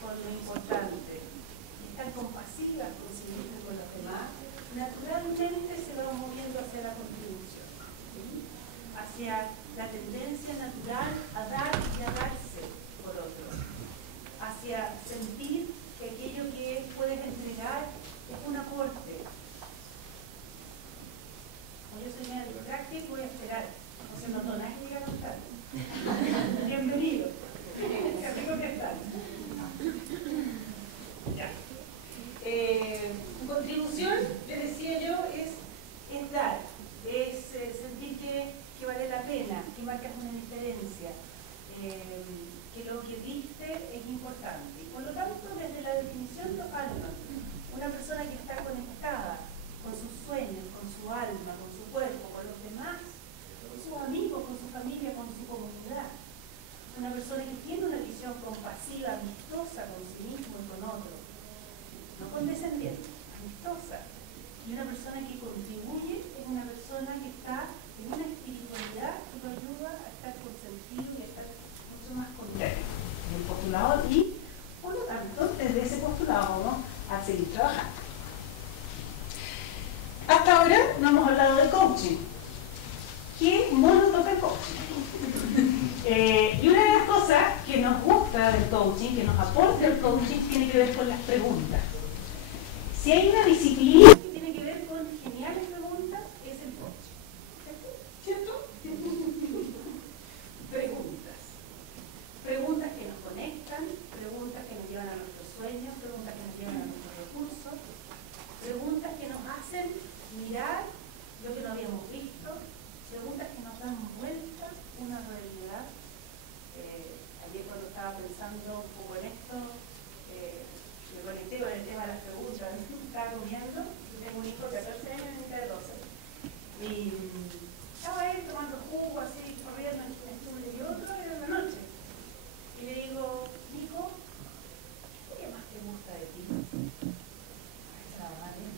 con lo importante, que están compasivas con sí mismas y con los demás, naturalmente se van moviendo hacia la contribución, hacia la tendencia natural a dar y a darse por otros, hacia sentir que aquello que puedes entregar es un aporte. Yo soy medio distractiva y voy a esperar. No se notó nada que diga contar. Bienvenido. Qué rico que están. Ya. Contribución, le decía yo, es dar, es sentir que vale la pena, que marcas una diferencia, que lo que diste es importante. Y por lo tanto, desde la definición de alma, una persona que está conectada con sus sueños, con su alma, con su cuerpo, con los demás, con sus amigos, con su familia, con su comunidad. Una persona que tiene una visión compasiva, amistosa con sí mismo y con otros, no condescendiente, amistosa. Y una persona que contribuye es una persona que está en una espiritualidad que lo ayuda a estar con sentido y a estar mucho más contento. El postulado, y por lo tanto, desde ese postulado vamos a seguir trabajando. Hasta ahora no hemos hablado de coaching. ¿Qué mono toca el coaching? Y una de las cosas que nos gusta del coaching, que nos aporta el coaching, tiene que ver con las preguntas. Si hay una disciplina que tiene que ver con geniales preguntas, es el coaching. ¿Cierto? Preguntas. Preguntas que nos conectan, preguntas que nos llevan a nuestros sueños, preguntas que nos llevan a nuestros recursos, preguntas que nos hacen mirar lo que no habíamos visto, preguntas que nos dan vueltas una realidad. Ayer cuando estaba pensando un poco en esto, me conecté con el tema de las preguntas. Estaba comiendo, tengo un hijo de 14 años y mitad de 12. Y estaba ahí tomando jugo, así, corriendo entre un estudio y otro, era en la noche. Y le digo, Nico, ¿qué más te gusta de ti? Esa mamá es.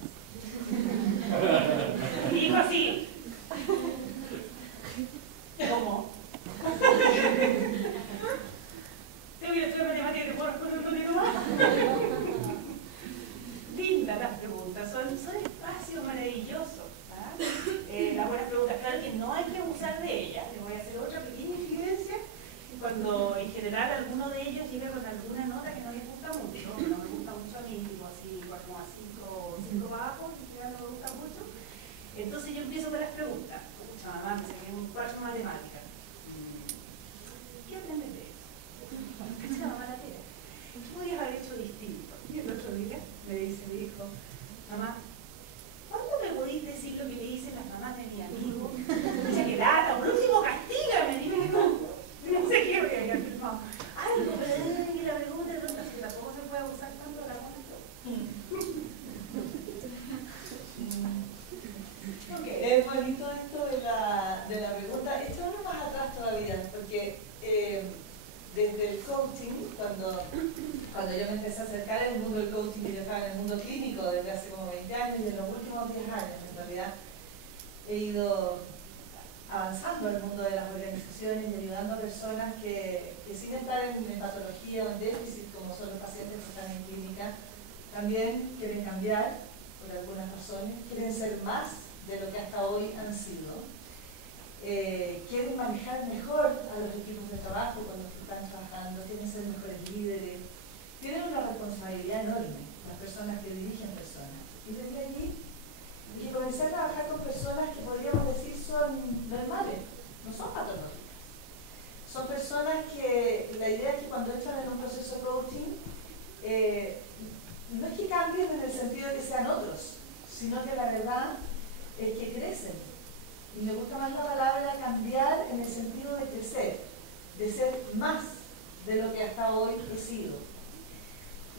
Y dijo así. ¿Cómo? Tengo que estudiar matemáticas y te puedo responder un poquito más. Lindas las preguntas, son espacios maravillosos. Las buenas preguntas, claro que no hay que abusar de ellas. Les voy a hacer otra pequeña infidencia. Cuando en general alguno de ellos llega con alguna nota que no les gusta mucho, no me gusta mucho a mí, tipo así 4,5 bajos, que no me gusta mucho. Entonces yo empiezo con las preguntas. Escucha, mamá, me saqué un 4 en matemáticas. ¿Qué aprendes de eso? ¿Qué se llama la tela? ¿Qué podrías haber hecho distinto? Y el otro día me dijo, mamá, ¿cuándo me podéis decir lo que le dicen las mamás de mi amigo? Dice que lata, por último castígame, dime que no. No sé qué voy a haber firmado. Algo, pero que la pregunta de tonta, que tampoco se puede abusar tanto de la momento. Okay. Es bonito esto de la pregunta. Echémonos más atrás todavía, porque desde el coaching, cuando yo me empecé a acercar al mundo del coaching, yo estaba en el mundo clínico desde hace como 20 años, y en los últimos 10 años en realidad he ido avanzando en el mundo de las organizaciones y ayudando a personas que sin estar en patología o en déficit, como son los pacientes que están en clínica, también quieren cambiar por algunas razones, quieren ser más de lo que hasta hoy han sido, quieren manejar mejor a los equipos de trabajo con los que están trabajando, quieren ser mejores líderes, tienen una responsabilidad enorme las personas que dirigen personas. Y desde allí y comencé a trabajar con personas que podríamos decir son normales, no son patológicas. Son personas que la idea es que cuando entran en un proceso de coaching, no es que cambien en el sentido de que sean otros, sino que la verdad es que crecen. Y me gusta más la palabra cambiar en el sentido de crecer, de ser más de lo que hasta hoy he sido.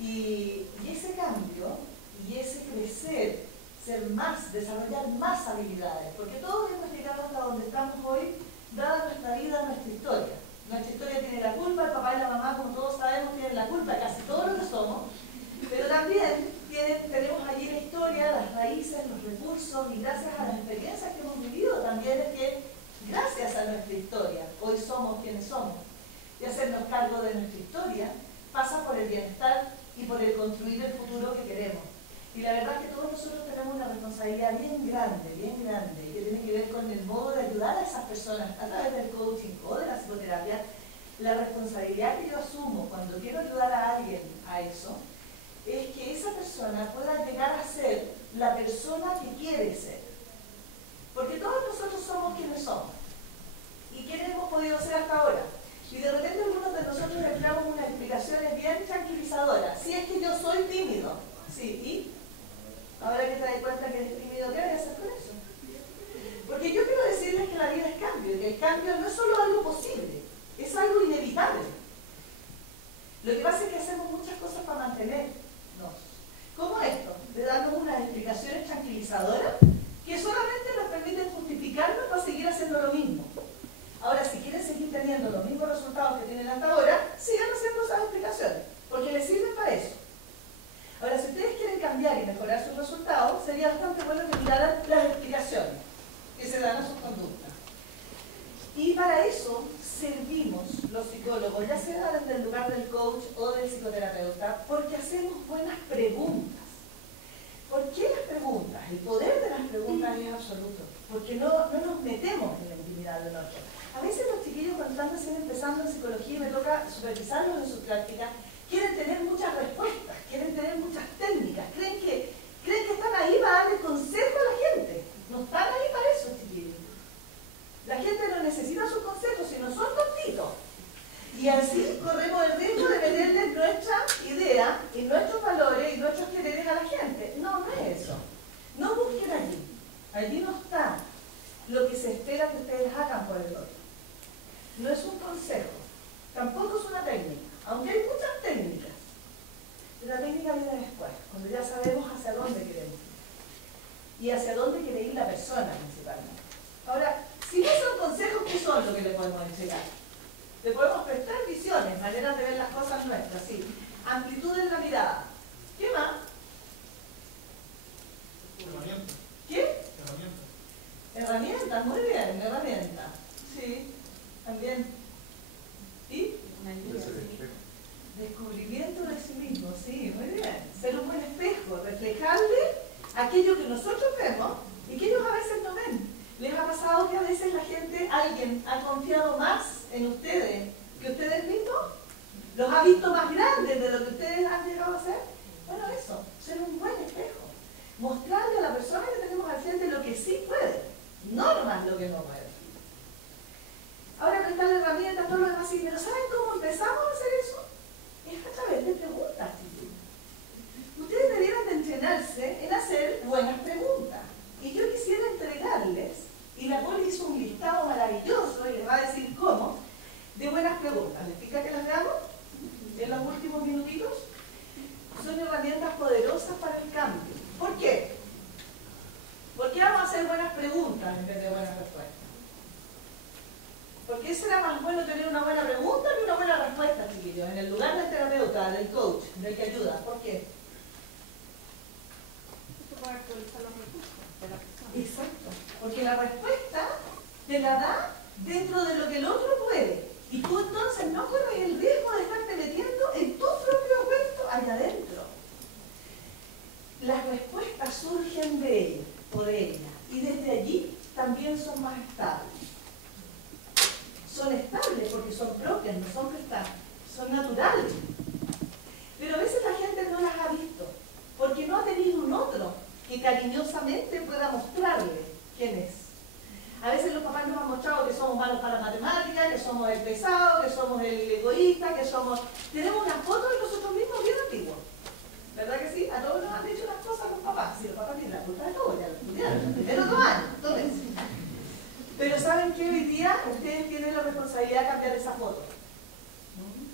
Y ese cambio y ese crecer ser más, desarrollar más habilidades, porque todos hemos llegado hasta donde estamos hoy, dada nuestra vida, nuestra historia. Nuestra historia tiene la culpa, el papá y la mamá, como todos sabemos, tienen la culpa de casi todo lo que somos, pero también tenemos allí la historia, las raíces, los recursos, y gracias a las experiencias que hemos vivido también es que, gracias a nuestra historia, hoy somos quienes somos. Y hacernos cargo de nuestra historia pasa por el bienestar y por el construir el futuro que queremos. Y la verdad es que todos nosotros tenemos una responsabilidad bien grande, que tiene que ver con el modo de ayudar a esas personas a través del coaching o de la psicoterapia. La responsabilidad que yo asumo cuando quiero ayudar a alguien a eso, es que esa persona pueda llegar a ser la persona que quiere ser. Porque todos nosotros somos quienes somos. ¿Y quiénes hemos podido ser hasta ahora? Y de repente algunos de nosotros empleamos unas explicaciones bien tranquilizadoras. Si es que yo soy tímido, sí, ¿y? Ahora que te das cuenta que eres tímido, ¿qué voy a hacer con eso? Porque yo quiero decirles que la vida es cambio, y que el cambio no es solo algo posible, es algo inevitable. Lo que pasa es que hacemos muchas cosas para mantenernos. ¿Cómo esto? De darnos unas explicaciones tranquilizadoras que solamente nos permiten justificarnos para seguir haciendo lo mismo. Ahora, si quieren seguir teniendo los mismos resultados que tienen hasta ahora, sigan haciendo esas explicaciones, porque les sirven para eso. Ahora, si ustedes quieren cambiar y mejorar sus resultados, sería bastante bueno que miraran las explicaciones que se dan a sus conductas. Y para eso servimos los psicólogos, ya sea desde el lugar del coach o del psicoterapeuta, porque hacemos buenas preguntas. ¿Por qué las preguntas? El poder de las preguntas es absoluto, porque no nos metemos en la intimidad del otro. A veces los chiquillos cuando están recién empezando en psicología y me toca supervisarlos en su práctica, quieren tener muchas respuestas, quieren tener muchas técnicas, creen que están ahí para darle consejo a la gente. No están ahí para eso, chiquillos. La gente no necesita sus consejos, sino son tontitos. Y así corremos el riesgo de meterle nuestra idea y nuestros valores y nuestros quereres a la gente. No, no es eso. No busquen allí. Allí no está lo que se espera que ustedes hagan por el otro. No es un consejo, tampoco es una técnica, aunque hay muchas técnicas. La técnica viene después, cuando ya sabemos hacia dónde queremos ir. Y hacia dónde quiere ir la persona principalmente. Ahora, si no son consejos, ¿qué son lo que le podemos entregar? Le podemos prestar visiones, maneras de ver las cosas nuestras, sí. Amplitud en la mirada. ¿Qué más? Herramientas. ¿Qué? Herramientas. Herramientas, muy bien, herramientas. Sí, también. ¿Y? Descubrimiento de sí mismo, sí, muy bien. Ser un buen espejo, reflejarle aquello que nosotros vemos y que ellos a veces no ven. ¿Les ha pasado que a veces la gente, alguien ha confiado más en ustedes que ustedes mismos? ¿Los ha visto más grandes de lo que ustedes han llegado a ser? Bueno, eso, ser un buen espejo. Mostrarle a la persona que tenemos al frente lo que sí puede, no nomás lo que no puede. Ahora prestarle herramientas, todo lo demás, sí, pero ¿saben cómo empezamos a hacer eso? Es a través de preguntas, chicos. Ustedes debieran de entrenarse en hacer buenas preguntas. Y yo quisiera entregarles, y la Poli hizo un listado maravilloso, y les va a decir cómo, de buenas preguntas. ¿Les pica que las veamos en los últimos minutitos? Son herramientas poderosas para el cambio. ¿Por qué? ¿Por qué vamos a hacer buenas preguntas en vez de buenas respuestas? ¿Por qué será más bueno tener una buena pregunta que una buena respuesta, chiquillos? En el lugar del terapeuta, del coach, del que ayuda. ¿Por qué? Esto puede actualizar los recursos de la persona. Exacto. Porque la respuesta te la da dentro de lo que el otro puede. Y tú entonces no corres el riesgo de estarte metiendo en tu propio cuento allá adentro. Las respuestas surgen de él o de ella. Y desde allí también son más estables. Son estables porque son propias, no son prestadas. Son naturales. Pero a veces la gente no las ha visto. Porque no ha tenido un otro que cariñosamente pueda mostrarle quién es. A veces los papás nos han mostrado que somos malos para matemáticas, que somos el pesado, que somos el egoísta, que somos... Tenemos una foto de nosotros mismos bien antiguos. ¿Verdad que sí? A todos nos han dicho las cosas los papás. Si los papás tienen la culpa de todo, ya lo estudiaron. Los primeros 2 años, todo eso. Pero ¿saben qué? Hoy día ustedes tienen la responsabilidad de cambiar esa foto.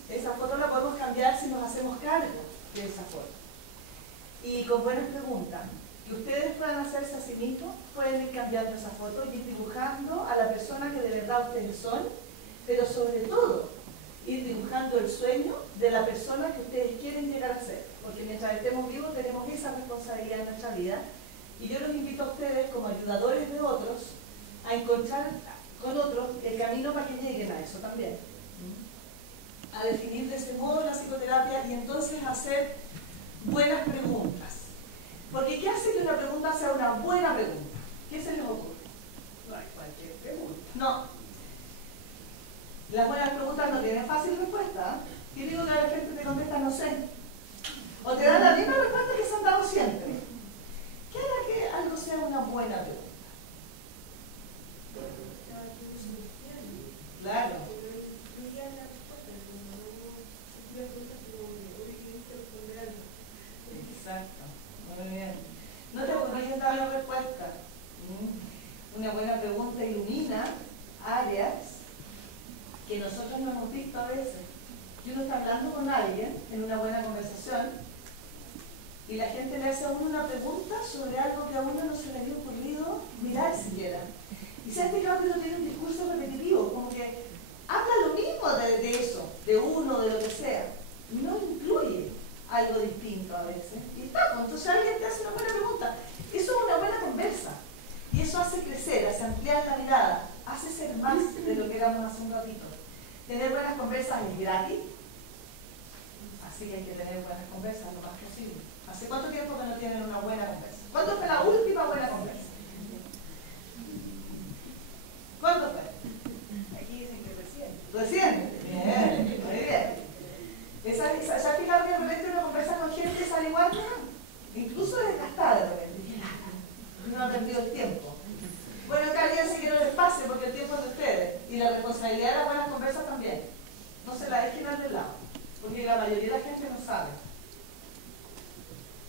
Esa foto la podemos cambiar si nos hacemos cargo de esa foto. Y con buenas preguntas. Y ustedes pueden hacerse a sí mismos, pueden ir cambiando esa foto y ir dibujando a la persona que de verdad ustedes son, pero sobre todo, ir dibujando el sueño de la persona que ustedes quieren llegar a ser. Porque mientras estemos vivos tenemos esa responsabilidad en nuestra vida. Y yo los invito a ustedes, como ayudadores de otros, a encontrar con otros el camino para que lleguen a eso también. A definir de ese modo la psicoterapia y entonces hacer buenas preguntas. Porque ¿qué hace que una pregunta sea una buena pregunta? ¿Qué se les ocurre? No hay cualquier pregunta. No. Las buenas preguntas no tienen fácil respuesta. ¿Eh? Yo digo que la gente te contesta no sé. O te dan la misma respuesta que se han dado siempre. ¿Qué hará que algo sea una buena pregunta? Claro. Exacto. Muy bien. No te aburrís de dar la respuesta. Una buena pregunta ilumina áreas que nosotros no hemos visto a veces. Y uno está hablando con alguien en una buena conversación y la gente le hace a uno una pregunta sobre algo que a uno no se le había ocurrido mirar siquiera. Y se ha fijado que uno tiene un discurso repetitivo, como que habla lo mismo de eso, de uno, de lo que sea. No incluye algo distinto a veces. Y está, pues, entonces alguien te hace una buena pregunta. Eso es una buena conversa. Y eso hace crecer, hace ampliar la mirada, hace ser más de lo que éramos hace un ratito. Tener buenas conversas es gratis, así que hay que tener buenas conversas lo más posible. ¿Hace cuánto tiempo que no tienen una buena conversa? ¿Cuándo fue la última buena conversa? ¿Cuándo fue? Aquí dicen que recién. Recién. Bien, muy bien. ¿Se ha fijado que de repente uno conversa con gente sale igual? Incluso desgastada de repente. No ha perdido el tiempo. Bueno, cállense que no les pase porque el tiempo es de ustedes. Y la responsabilidad de las buenas conversas también. No se la dejen al de lado. Porque la mayoría de la gente no sabe.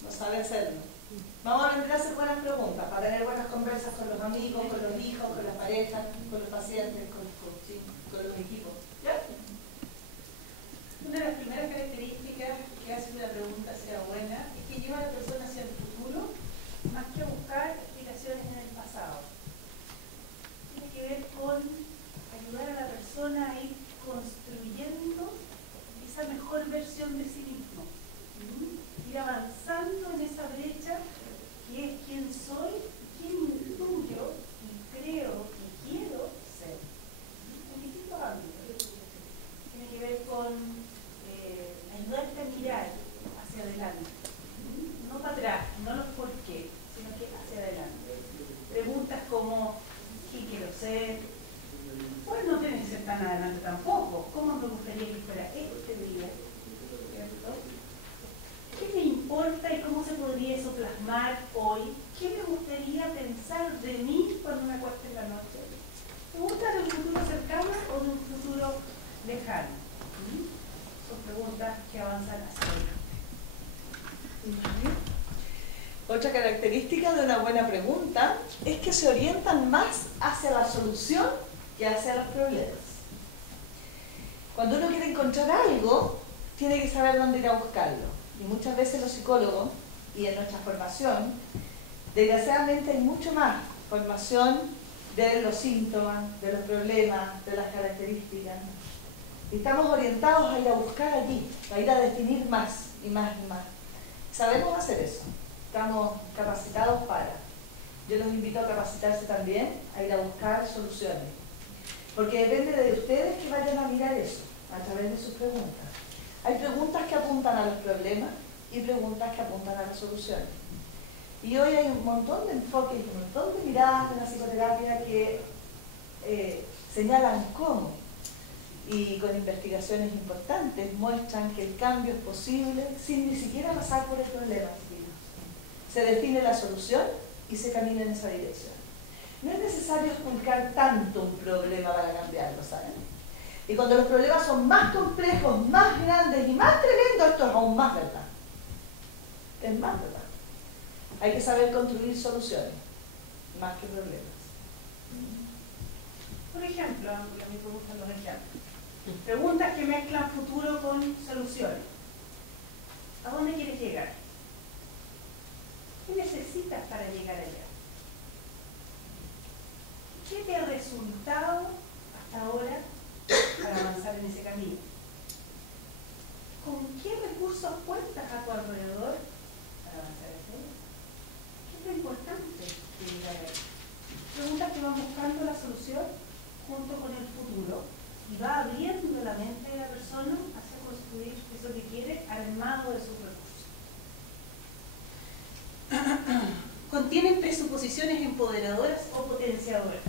No sabe hacerlo. Vamos a aprender a hacer buenas preguntas, para tener buenas conversas con los amigos, con los hijos, con las parejas, con los pacientes, con los coaching, con los equipos. ¿Ya? Una de las primeras características que hace que la pregunta sea buena es que lleva a la persona hacia el futuro más que a buscar explicaciones en el pasado. Tiene que ver con ayudar a la persona a ir construyendo esa mejor versión de sí mismo. Ir avanzando en esa brecha que es quién soy, quién intuyo y creo que quiero ser. En distintos ámbitos. Tiene que ver con ayudarte a mirar hacia adelante. No para atrás, no los por qué, sino que hacia adelante. Preguntas como ¿qué quiero ser? Pues no tiene que ser tan adelante tampoco. ¿Cómo me gustaría que fuera este día? ¿Cierto? ¿Qué me importa y cómo se podría eso plasmar hoy? ¿Qué me gustaría pensar de mí cuando me acueste en la noche? ¿Me gusta de un futuro cercano o de un futuro lejano? Son preguntas que avanzan hacia adelante. Otra característica de una buena pregunta es que se orientan más hacia la solución que hacia los problemas. Cuando uno quiere encontrar algo, tiene que saber dónde ir a buscarlo. Y muchas veces los psicólogos, y en nuestra formación, desgraciadamente hay mucho más formación de los síntomas, de los problemas, de las características. Y estamos orientados a ir a buscar allí, a ir a definir más y más y más. Sabemos hacer eso, estamos capacitados para. Yo los invito a capacitarse también, a ir a buscar soluciones. Porque depende de ustedes que vayan a mirar eso, a través de sus preguntas. Hay preguntas que apuntan a los problemas y preguntas que apuntan a las soluciones. Y hoy hay un montón de enfoques y un montón de miradas de la psicoterapia que señalan cómo, y con investigaciones importantes, muestran que el cambio es posible sin ni siquiera pasar por el problema. Se define la solución y se camina en esa dirección. No es necesario explicar tanto un problema para cambiarlo, ¿saben? Y cuando los problemas son más complejos, más grandes y más tremendos, esto es aún más verdad. Es más verdad. Hay que saber construir soluciones, más que problemas. Por ejemplo, a mí me gustan los ejemplos. Preguntas que mezclan futuro con soluciones. ¿A dónde quieres llegar? ¿Qué necesitas para llegar allá? ¿Qué te ha resultado hasta ahora para avanzar en ese camino? ¿Con qué recursos cuentas a tu alrededor para avanzar hacia allá? ¿Qué es lo importante de llegar ahí? Preguntas que van buscando la solución junto con el futuro y va abriendo la mente de la persona hacia construir eso que quiere armado de sus recursos. Contienen presuposiciones empoderadoras o potenciadoras.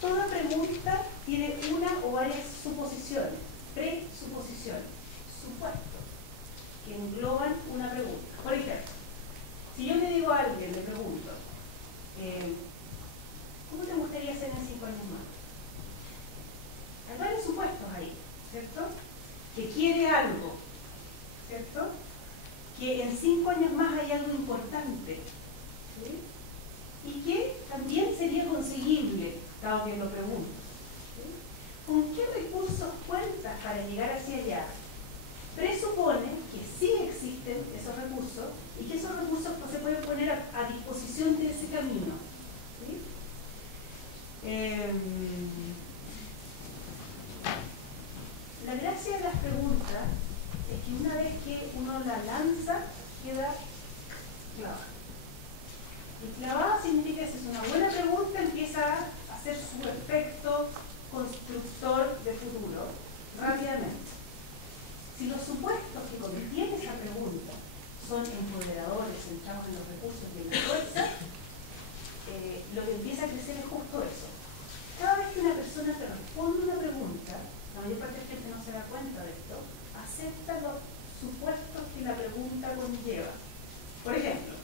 Toda pregunta tiene una o varias suposiciones, presuposiciones, supuestos, que engloban una pregunta. Por ejemplo, si yo le digo a alguien, le pregunto, ¿cómo te gustaría ser en 5 años más? Hay varios supuestos ahí, ¿cierto? Que quiere algo, ¿cierto? Que en 5 años más hay algo importante, ¿sí? Y que también sería conseguible, dado que lo pregunto, ¿sí? ¿Con qué recursos cuentas para llegar hacia allá? Presupone que sí existen esos recursos y que esos recursos se pueden poner a disposición de ese camino, ¿sí? La gracia de las preguntas es que una vez que uno la lanza, queda clavada. Y clavada significa que si es una buena pregunta, empieza a hacer su efecto constructor de futuro rápidamente. Si los supuestos que contiene esa pregunta son empoderadores, centrados en los recursos y en la fuerza, lo que empieza a crecer es justo eso. Cada vez que una persona te responde una pregunta, la mayor parte de la gente no se da cuenta de esto, acepta los supuestos que la pregunta conlleva. Por ejemplo,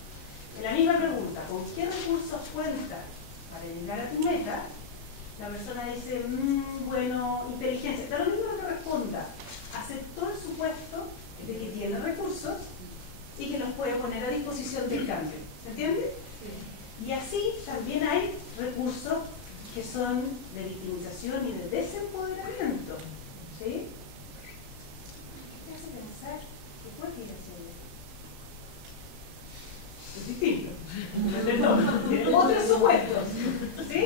en la misma pregunta, ¿con qué recursos cuentas para llegar a tu meta? La persona dice, bueno, inteligencia. Está lo mismo que responda. Aceptó el supuesto de que tiene recursos y que los puede poner a disposición del cambio. ¿Se entiende? Sí. Y así también hay recursos que son de victimización y de desempoderamiento. ¿Sí? ¿Qué hace pensar que puede ir hacia allá? Es distinto. Tiene otros supuestos. ¿Sí?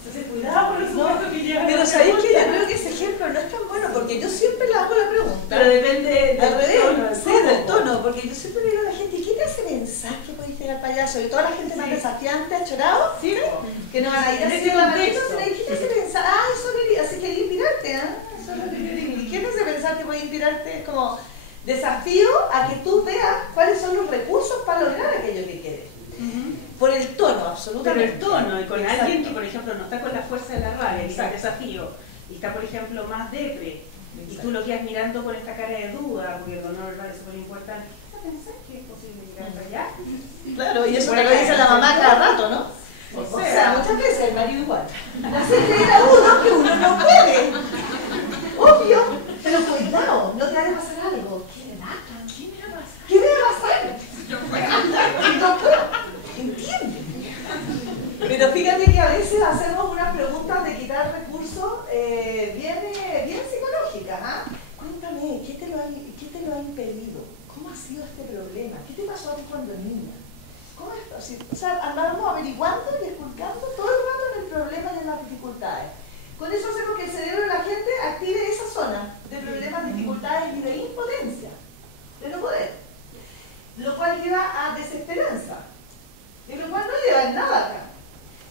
Entonces, cuidado con los supuestos que llevan. Pero sabéis que yo creo que ese ejemplo no es tan bueno porque yo siempre le hago la pregunta. Pero depende al revés, tono, sí, del tono, porque yo siempre le digo a la gente, ¿qué te hace pensar que podéis llegar para allá? Sobre todo la gente más desafiante, ha chorado, sí, que no van a ir en a ese contexto. ¿Qué te hace pensar? Ah, eso quería inspirarte, ¿ah? Eso es lo que quería. ¿Y qué te hace pensar que puede inspirarte? Es como desafío a que tú veas cuáles son los recursos para lograr aquello que quieres. Por el tono, absolutamente. Pero el tono, y con Exacto. alguien que, por ejemplo, no está con la fuerza de la rabia, que es el desafío, y está, por ejemplo, más depre, y tú lo quedas mirando con esta cara de duda, porque el honor verbal es súper importante. ¿Qué te pensás que es posible llegar hasta allá? Claro, y eso te lo dice la mamá cada rato, ¿no? O O sea, sea, muchas veces el marido igual. Hace creer a uno que uno no puede. Obvio, pero cuidado, no te vaya a pasar algo. ¿Qué lata? ¿Qué me va a pasar? ¿Qué me va a pasar? No puedo. ¿Entiendes? Pero fíjate que a veces hacemos unas preguntas de quitar recursos bien psicológicas. ¿Ah? Cuéntame, ¿qué te lo ha impedido? ¿Cómo ha sido este problema? ¿Qué te pasó a ti cuando niña? ¿Cómo es? O sea, andamos averiguando y esculcando todo el rato en el problema y en las dificultades. Con eso hacemos que el cerebro de la gente active esa zona de problemas, dificultades y de impotencia, de no poder. Lo cual lleva a desesperanza. Y lo cual no lleva a nada acá.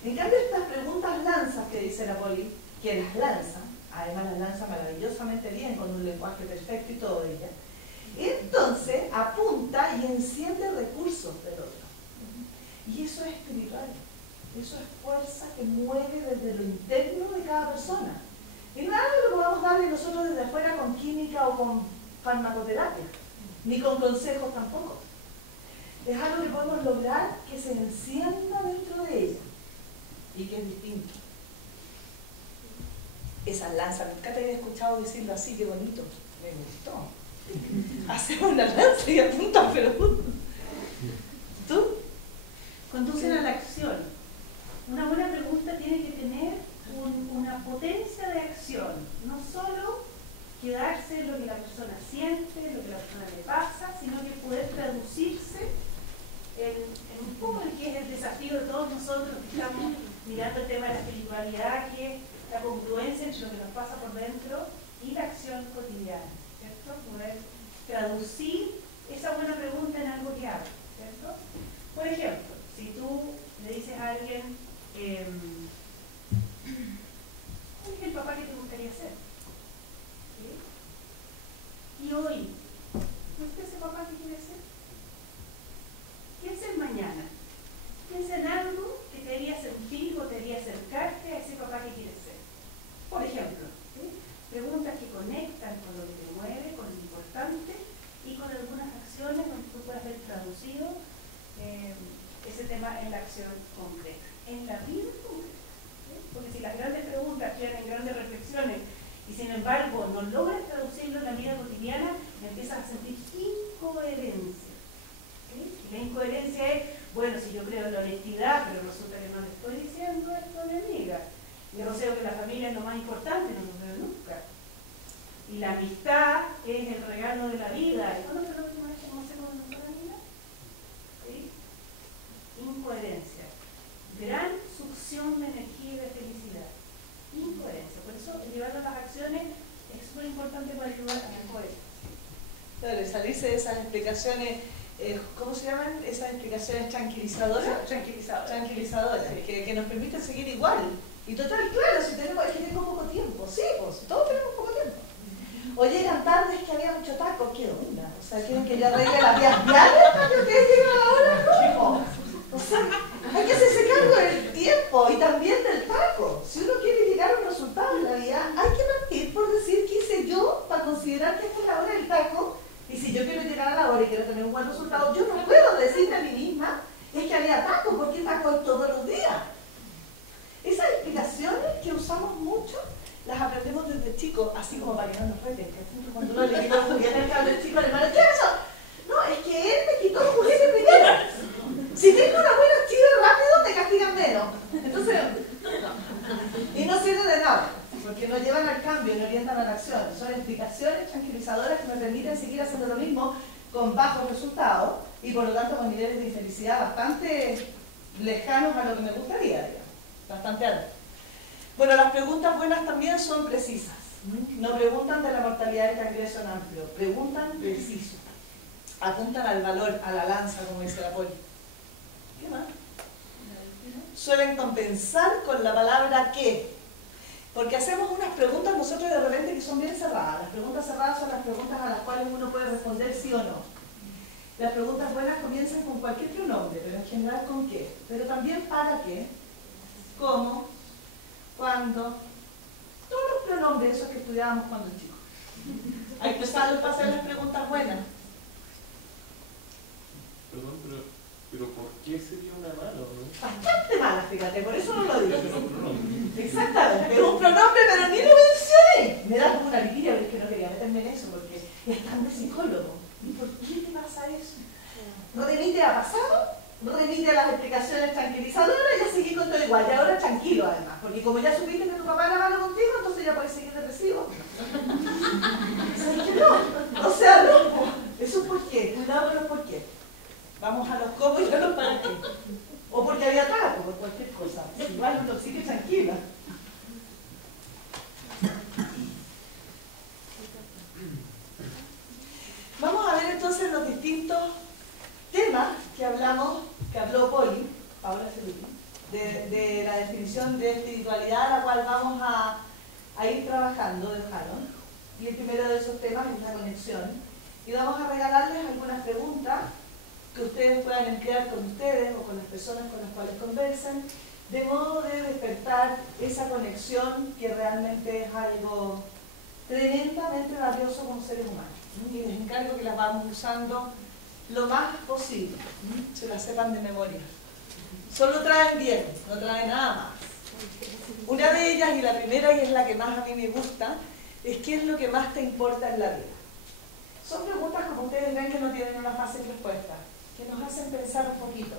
En cambio, estas preguntas lanzas que dice la Poli, que las lanza, además las lanza maravillosamente bien, con un lenguaje perfecto y todo ella, entonces apunta y enciende recursos del otro. Y eso es espiritual. Eso es fuerza que mueve desde lo interno de cada persona. Y no es algo que podamos darle nosotros desde afuera con química o con farmacoterapia, ni con consejos tampoco. Es algo que podemos lograr que se encienda dentro de ella y que es distinto. Esa lanza, nunca te había escuchado decirlo así, qué bonito, me gustó. Hacemos una lanza y apunta, pero ¿tú? Conducen a la acción. Una buena pregunta tiene que tener una potencia de acción, no solo quedarse en lo que la persona siente, lo que la persona le pasa, sino que poder traducirse en nosotros que estamos mirando el tema de la espiritualidad, que es la congruencia entre lo que nos pasa por dentro y la acción cotidiana, ¿cierto? Poder traducir esa buena pregunta en algo que haga, ¿cierto? Por ejemplo, si tú le dices a alguien, ¿cuál es el papá que te gustaría ser? ¿Sí? Y hoy, ¿fuiste ese papá que quieres ser? Piensa en mañana. Piensa en algo que te haría sentir o te haría acercarte a ese papá que quieres ser. Por ejemplo, ¿sí? Preguntas que conectan con lo que te mueve, con lo importante y con algunas acciones donde tú puedas ver traducido ese tema en la acción concreta, en la vida concreta. ¿Sí? Porque si las grandes preguntas quedan en grandes reflexiones y sin embargo no logras traducirlo en la vida cotidiana, empiezas a sentir incoherencia. ¿Sí? Y la incoherencia es, bueno, si yo creo en la honestidad, pero resulta que no le estoy diciendo esto a mi amiga. Y yo sé que la familia es lo más importante, no lo veo nunca. Y la amistad es el regalo de la vida. ¿Y cuándo fue la última vez que conocemos a nuestra amiga? ¿Sí? Incoherencia. Gran succión de energía y de felicidad. Incoherencia. Por eso, llevarlo a las acciones es súper importante para ayudar a la coherencia. Claro, salirse de esas explicaciones, ¿cómo se llaman? Esas explicaciones tranquilizadoras. Tranquilizadoras, sí. que nos permiten seguir igual. Y total, claro, si tenemos, es que tengo poco tiempo. Sí, pues, todos tenemos poco tiempo. O llegan tarde, es que había mucho taco. ¿Qué onda? O sea, ¿quieren que yo arregle las vías viales para que ustedes lleguen ahora? No. O sea, hay que hacerse cargo del tiempo y también del taco. Si uno quiere llegar a un resultado en la vida, hay que partir por decir qué hice yo para considerar que esta es la hora del taco. Y si yo quiero llegar a la hora y quiero tener un buen resultado, yo no puedo decirme a mí misma, es que había taco, porque taco es todos los días. Esas explicaciones que usamos mucho, las aprendemos desde chicos, así como para que no nos reten. Cuando uno le quitó el juguete al cabro chico, le manda, ¿qué es eso? No, es que él me quitó el juguete primero. Si tengo una buena chida rápido, me castigan menos. Entonces, no. Y no sirve de nada, porque no llevan al cambio, no orientan a la acción. Son explicaciones tranquilizadoras que me permiten seguir haciendo lo mismo con bajos resultados y por lo tanto con niveles de infelicidad bastante lejanos a lo que me gustaría, digamos. Bastante alto. Bueno, las preguntas buenas también son precisas. No preguntan de la mortalidad del cangrejo en amplio, preguntan preciso. Apuntan al valor, a la lanza, como dice la Poli. ¿Qué más? Suelen compensar con la palabra ¿qué? Porque hacemos unas preguntas nosotros de repente que son bien cerradas. Las preguntas cerradas son las preguntas a las cuales uno puede responder sí o no. Las preguntas buenas comienzan con cualquier pronombre, pero en general con qué. Pero también para qué, cómo, cuándo, todos los pronombres esos que estudiábamos cuando chicos. Hay que usarlos para hacer las preguntas buenas. Perdón, pero ¿por qué sería una mala, no? Bastante mala, fíjate, por eso no lo dije. Exactamente, es un pronombre, pero ni lo mencioné. Me da como una alegría, pero es que no quería meterme en eso, porque es tan de psicólogo. ¿Y por qué te pasa eso? ¿No remite a pasado? ¿No remite a las explicaciones tranquilizadoras? Ya seguí con todo igual, y ahora tranquilo además, porque como ya supiste que tu papá era malo contigo, entonces ya puedes seguir depresivo. ¿Sabes que no? O sea, no. ¿Eso por qué? Cuidado con los por qué. Vamos a los cómo y a los para qué. O porque había taco, por cualquier cosa. Igual uno sigue tranquila. Vamos a ver entonces los distintos temas que hablamos, que habló Poli, Paola Celuti, de la definición de espiritualidad a la cual vamos a ir trabajando de Harold. Y el primero de esos temas es la conexión. Y vamos a regalarles algunas preguntas que ustedes puedan emplear con ustedes o con las personas con las cuales conversen, de modo de despertar esa conexión que realmente es algo tremendamente valioso como seres humanos. Y les encargo que las vamos usando lo más posible, se las sepan de memoria. Solo traen bien, no traen nada más. Una de ellas, y la primera, y es la que más a mí me gusta, es ¿qué es lo que más te importa en la vida? Son preguntas, como ustedes ven, que no tienen una fácil respuesta, que nos hacen pensar un poquito.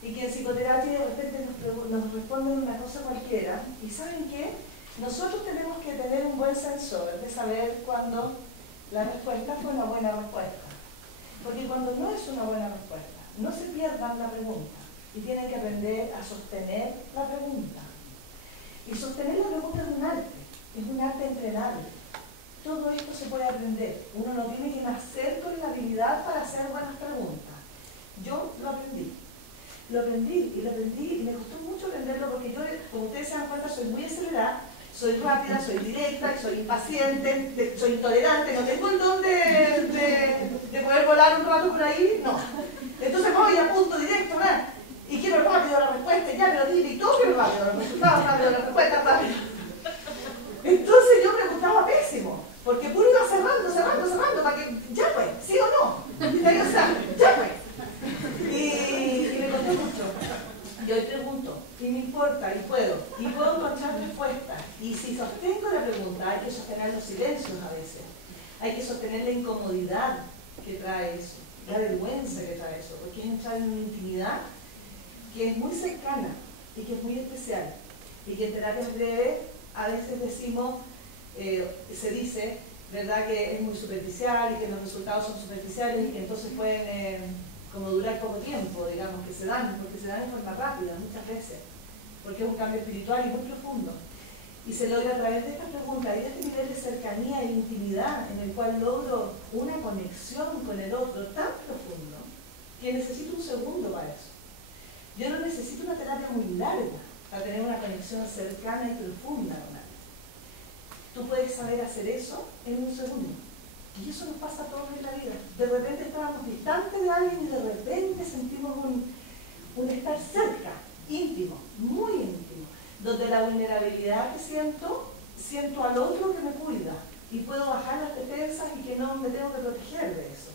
Y que en psicoterapia de repente nos responden una cosa cualquiera. ¿Y saben qué? Nosotros tenemos que tener un buen sensor de saber cuando la respuesta fue una buena respuesta. Porque cuando no es una buena respuesta, no se pierdan la pregunta. y tienen que aprender a sostener la pregunta. Y sostener la pregunta es un arte entrenable. Todo esto se puede aprender. Uno no tiene que nacer con la habilidad para hacer buenas preguntas. Yo lo aprendí y me costó mucho aprenderlo porque yo, como ustedes se dan cuenta, soy muy acelerada, soy rápida, soy directa, soy impaciente, soy intolerante, no tengo el don de poder volar un rato por ahí, no. Entonces voy a punto directo, ¿verdad? Y quiero rápido la respuesta, ya me lo dije, y todo quiero rápido, los resultados rápido, la respuesta rápido. Entonces yo preguntaba pésimo, porque puro iba cerrando, para que, ya pues, ¿sí o no? O sea, ya pues. Y me costó mucho. Y hoy pregunto, y me importa, y puedo encontrar respuestas. Y si sostengo la pregunta, hay que sostener los silencios a veces. Hay que sostener la incomodidad que trae eso, la vergüenza que trae eso, porque es entrar en una intimidad que es muy cercana y que es muy especial. Y que en terapias breves a veces decimos, se dice, ¿verdad?, que es muy superficial y que los resultados son superficiales y que entonces pueden como durar poco tiempo, digamos, que se dan, porque se dan en forma rápida muchas veces, porque es un cambio espiritual y muy profundo. Y se logra a través de estas preguntas y de este nivel de cercanía e intimidad en el cual logro una conexión con el otro tan profundo que necesito un segundo para eso. Yo no necesito una terapia muy larga para tener una conexión cercana y profunda con alguien. Tú puedes saber hacer eso en un segundo. Y eso nos pasa a todos en la vida. De repente estábamos distantes de alguien y de repente sentimos un estar cerca, íntimo, muy íntimo, donde la vulnerabilidad que siento al otro que me cuida y puedo bajar las defensas y que no me tengo que proteger de eso.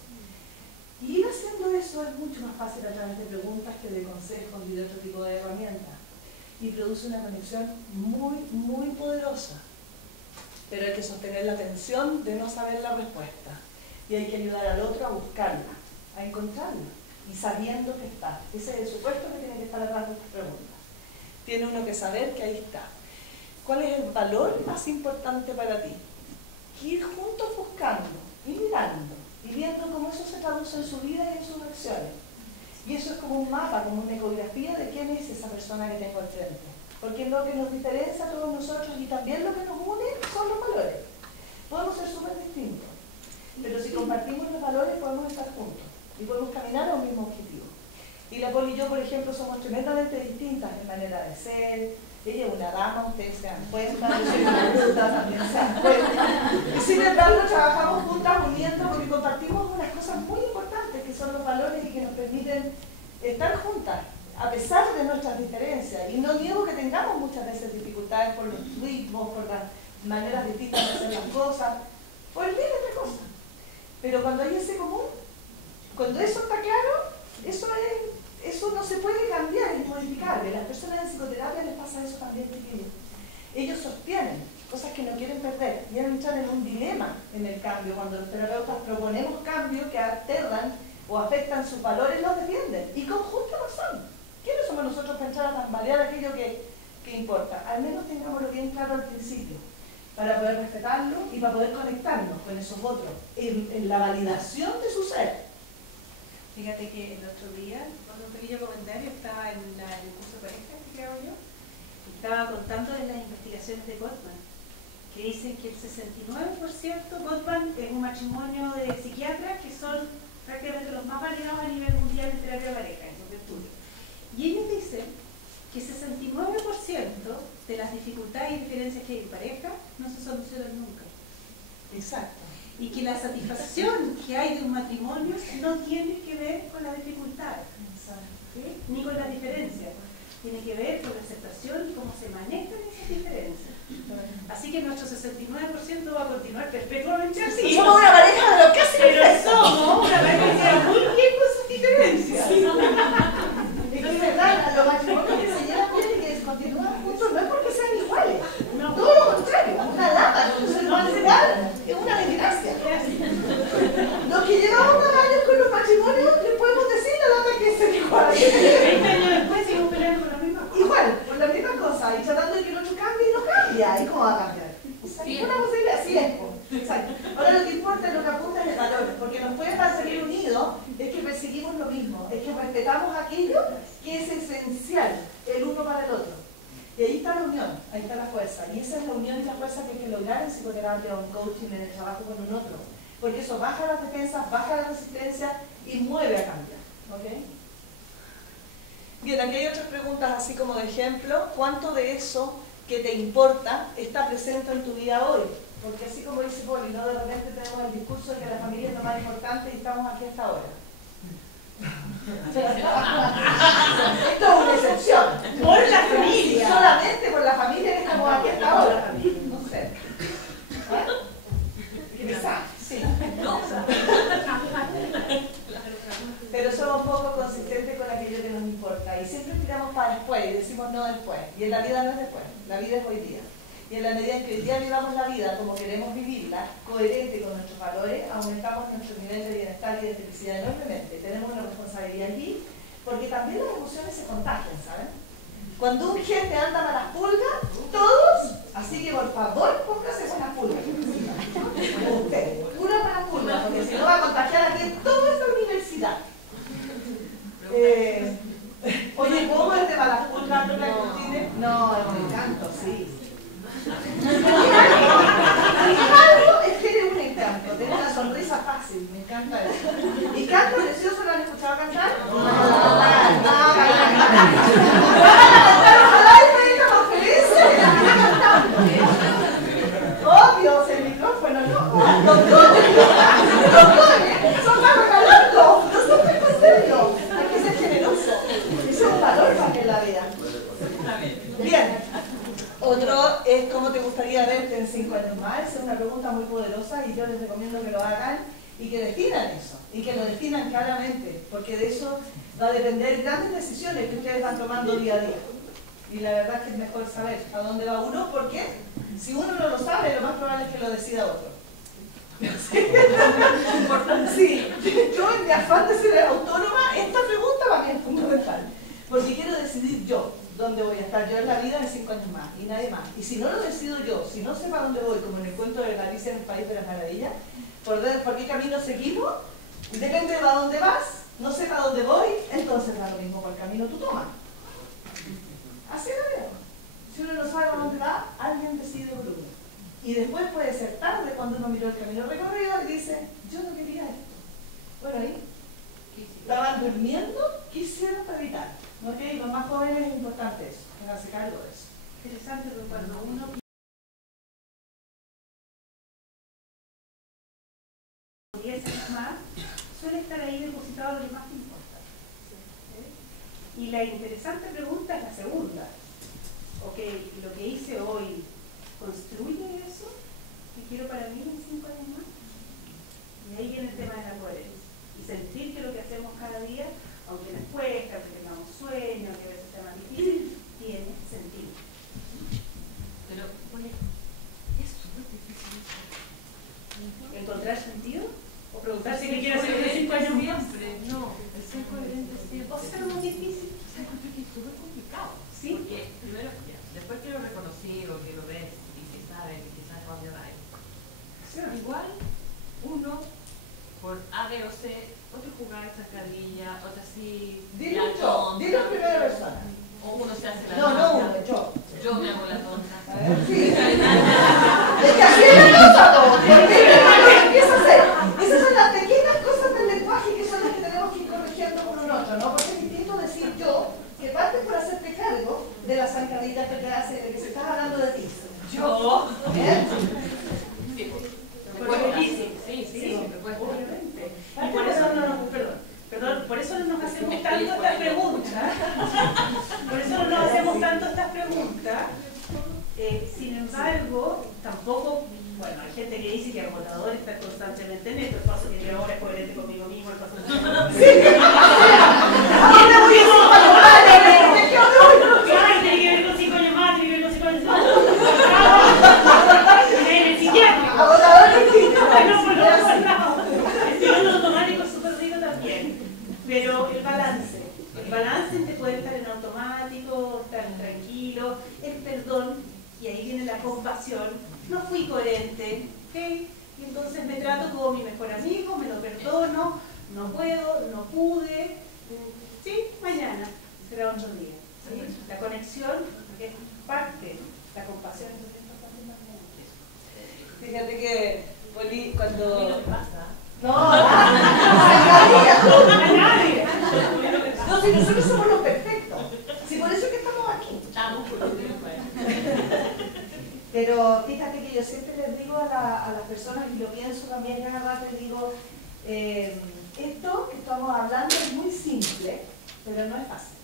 Y ir haciendo eso es mucho más fácil a través de preguntas que de consejos y de otro tipo de herramientas. Y produce una conexión muy, muy poderosa. Pero hay que sostener la tensión de no saber la respuesta. Y hay que ayudar al otro a buscarla, a encontrarla. Y sabiendo que está. Ese es el supuesto que tiene que estar atrás de estas preguntas. Tiene uno que saber que ahí está. ¿Cuál es el valor más importante para ti? Ir juntos buscando y mirando y viendo cómo eso se traduce en su vida y en sus acciones. Y eso es como un mapa, como una ecografía de quién es esa persona que tengo al frente. Porque lo que nos diferencia a todos nosotros y también lo que nos une son los valores. Podemos ser súper distintos, pero si compartimos los valores podemos estar juntos y podemos caminar a un mismo objetivo. Y la Poli y yo, por ejemplo, somos tremendamente distintas en manera de ser. Ella es una dama, ustedes se dan cuenta, yo soy una bruta, también se dan cuenta. Y sin embargo trabajamos juntas uniendo porque compartimos unas cosas muy importantes que son los valores y que nos permiten estar juntas a pesar de nuestras diferencias. Y no niego que tengamos muchas veces dificultades por los ritmos, por las maneras distintas de hacer las cosas, por el bien de cosas. Pero cuando hay ese común, cuando eso está claro, eso no se puede cambiar, es modificable. Las personas en psicoterapia les pasa eso también, chiquillos. Ellos sostienen cosas que no quieren perder y entran en un dilema en el cambio. Cuando los terapeutas proponemos cambios que aterran o afectan sus valores, los defienden. Y con justa razón. ¿Quiénes somos nosotros para entrar a tambalear aquello que importa? Al menos tengámoslo bien claro al principio, para poder respetarlo y para poder conectarnos con esos otros, en la validación de su ser. Fíjate que el otro día, con un pequeño comentario, estaba en el curso de pareja que creo yo, y estaba contando de las investigaciones de Gottman, que dicen que el 69%, Gottman es un matrimonio de psiquiatras que son prácticamente los más validados a nivel mundial en terapia de pareja, en sus estudios. Y ellos dicen que 69% de las dificultades y diferencias que hay en pareja no se solucionan nunca. Exacto. Y que la satisfacción que hay de un matrimonio no tiene que ver con las dificultades, ¿sí?, ni con las diferencias. Tiene que ver con la aceptación y cómo se manejan esas diferencias. Así que nuestro 69% va a continuar perpetuamente así. Somos una pareja de los casi pero somos una pareja que queda muy bien con sus diferencias. Sí. Y que es verdad, los matrimonios que se llevan bien y que continúan juntos no es porque sean iguales. No. Todo lo contrario, una lata, al final es una desgracia. Los que llevamos años con los matrimonios, les podemos decir la lata que es igual. 20 años después seguimos peleando por la misma cosa. Igual, por la misma cosa, y tratando de que el otro cambie y no cambia. ¿Y cómo va a cambiar? Una posibilidad, así es. Exacto. Ahora lo que importa es lo que apunta es el valor, porque nos pueden salir unidos. ahí está la fuerza. Y esa es la unión y la fuerza que hay que lograr en psicoterapia o en coaching, en el trabajo con un otro. Porque eso baja las defensas, baja la resistencia y mueve a cambiar. ¿Ok? Bien, aquí hay otras preguntas así como de ejemplo. ¿Cuánto de eso que te importa está presente en tu vida hoy? Porque así como dice Poli, ¿no? De repente tenemos el discurso de que la familia es lo más importante y estamos aquí hasta ahora. Esto es una excepción. Por la familia. Solamente por la familia que estamos aquí hasta ahora. No sé. Quizás, sí. Pero somos poco consistentes con aquello que nos importa y siempre tiramos para después y decimos no después. Y en la vida no es después, la vida es hoy día. Y en la medida en que hoy día vivamos la vida como queremos vivirla, coherente con nuestros valores, aumentamos nuestro nivel de bienestar y de felicidad enormemente. Tenemos una responsabilidad aquí, porque también las emociones se contagian, ¿saben? Cuando un jefe anda para las pulgas, todos, así que por favor, póngase buenas pulgas. Usted, pura para las pulgas, porque si no va a contagiar aquí en toda esta universidad. Oye, ¿cómo es de para las pulgas, no la Cristina? No, es un encanto, sí. Es que eres un encanto, tiene una sonrisa fácil, me encanta eso. ¿Y canto precioso lo han escuchado cantar? Obvio, el micrófono, no. Los dones son más regalando, no son para hacerlo. Hay que ser generoso. Eso es un valor para que la vean. Bien. Otro es cómo te gustaría verte en 5 años más. Es una pregunta muy poderosa y yo les recomiendo que lo hagan y que definan eso, y que lo definan claramente, porque de eso va a depender grandes decisiones que ustedes van tomando día a día. Y la verdad es que es mejor saber a dónde va uno, porque si uno no lo sabe, lo más probable es que lo decida otro. Sí, yo en mi afán de ser autónoma, esta pregunta para mí es fundamental, porque quiero decidir yo dónde voy a estar yo en la vida en 5 años más, y nadie más. Y si no lo decido yo, si no sé para dónde voy, como en el cuento de Alicia en el País de las Maravillas, por qué camino seguimos, depende de a dónde vas, no sé para dónde voy, entonces da lo mismo por camino tú tomas. Así lo veo. Si uno no sabe para dónde va, alguien decide por uno. Y después puede ser tarde cuando uno miró el camino recorrido y dice, yo no quería esto. Bueno, ahí estaban durmiendo, quisieron para evitar. ¿Okay? Los más jóvenes es importante eso, hacerse cargo de eso. Interesante, porque cuando uno 10 años más, suele estar ahí depositado lo que más te importa. ¿Sí? Y la interesante pregunta es la segunda. Ok, lo que hice hoy, ¿construye eso que quiero para mí en 5 años más? Y ahí viene el tema de la coherencia. Y sentir que lo que hacemos cada día, aunque nos cuesta, aunque tengamos sueños, que a veces sea más difícil, tiene sentido. Pero, oye, es súper difícil ¿Encontrar sentido? ¿O preguntarse ser qué quiero hacer en 5 años más? siempre. No, el ser coherente siempre. ¿O sea, lo más difícil? O sea, encuentro que es súper complicado. ¿Sí? Porque primero, ya, después que lo reconocido, que lo ves y que sabes y que sabes para dónde va. Igual, uno, por A, B o C, otro jugar zancadilla, otro así. Dilo yo, dilo en primera persona. O uno se hace la No, tonta. uno, yo. Yo me hago la tonta. Sí. Es que así es la cosa, ¿no? Empieza a hacer. Esas son las pequeñas cosas del lenguaje que son las que tenemos que ir corrigiendo con un otro, ¿no? Porque es distinto decir yo, que partes por hacerte cargo de las zancadillas que te hace, de que se estás hablando de ti. Yo. ¿Bien? Sí, Porque es difícil. sí, me cuesta. Obviamente. Y por eso no nos, perdón, por eso no nos hacemos tanto estas preguntas. Por eso no nos hacemos tanto estas preguntas. Sin embargo, tampoco, bueno, hay gente que dice que el agotador está constantemente en esto. El paso que yo ahora es coherente conmigo mismo, el paso que yo ahora. ¿A dónde voy a ir? Claro, tiene que ver con 5 años más, tiene que ver con 5 años más. En el psiquiátrico. Agotador distinto. No, por no. El piloto automático es súper rico también. Pero el balance entre poder estar en automático, estar tranquilo, el perdón, y ahí viene la compasión. No fui coherente, ¿ok? Y entonces me trato como mi mejor amigo, me lo perdono, no puedo, no pude, sí, mañana será otro día. ¿Sí? La conexión es parte, la cuando... A mí no me pasa. No, a nadie. A mí no me pasa. No, si nosotros somos los perfectos. Si por eso es que estamos aquí. Estamos por lo menos. Pero fíjate que yo siempre les digo a las personas, y lo pienso también cada rato, les digo, esto que estamos hablando es muy simple, pero no es fácil.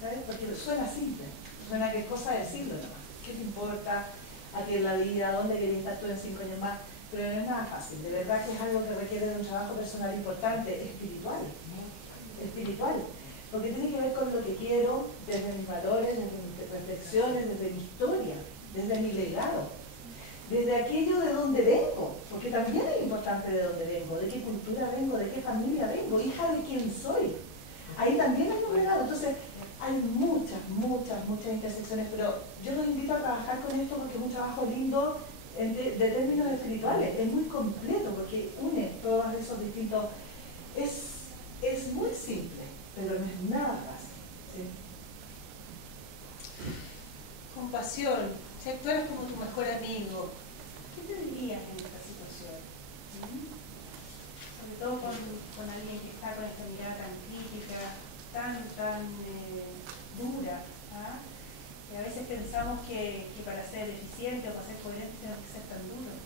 ¿Sabes? Porque suena simple, suena que es cosa de decirlo nomás. ¿Qué te importa a ti en la vida? ¿Dónde quieres estar tú en 5 años más? Pero no es nada fácil. De verdad que es algo que requiere de un trabajo personal importante, espiritual. Espiritual. Porque tiene que ver con lo que quiero, desde mis valores, desde mis reflexiones, desde mi historia, desde mi legado, desde aquello de donde vengo, porque también es importante de dónde vengo, de qué cultura vengo, de qué familia vengo, hija de quién soy. Ahí también hay un legado. Entonces, hay muchas intersecciones, pero yo los invito a trabajar con esto porque es un trabajo lindo de términos espirituales, es muy completo porque une todos esos distintos. Es muy simple, pero no es nada fácil. ¿Sí? Compasión. Si tú eres como tu mejor amigo, ¿qué te dirías en esta situación? Sobre todo con alguien que está con esta mirada tan crítica, tan dura. ¿Ah? Y a veces pensamos que para ser eficiente o para ser coherente tenemos que ser tan duros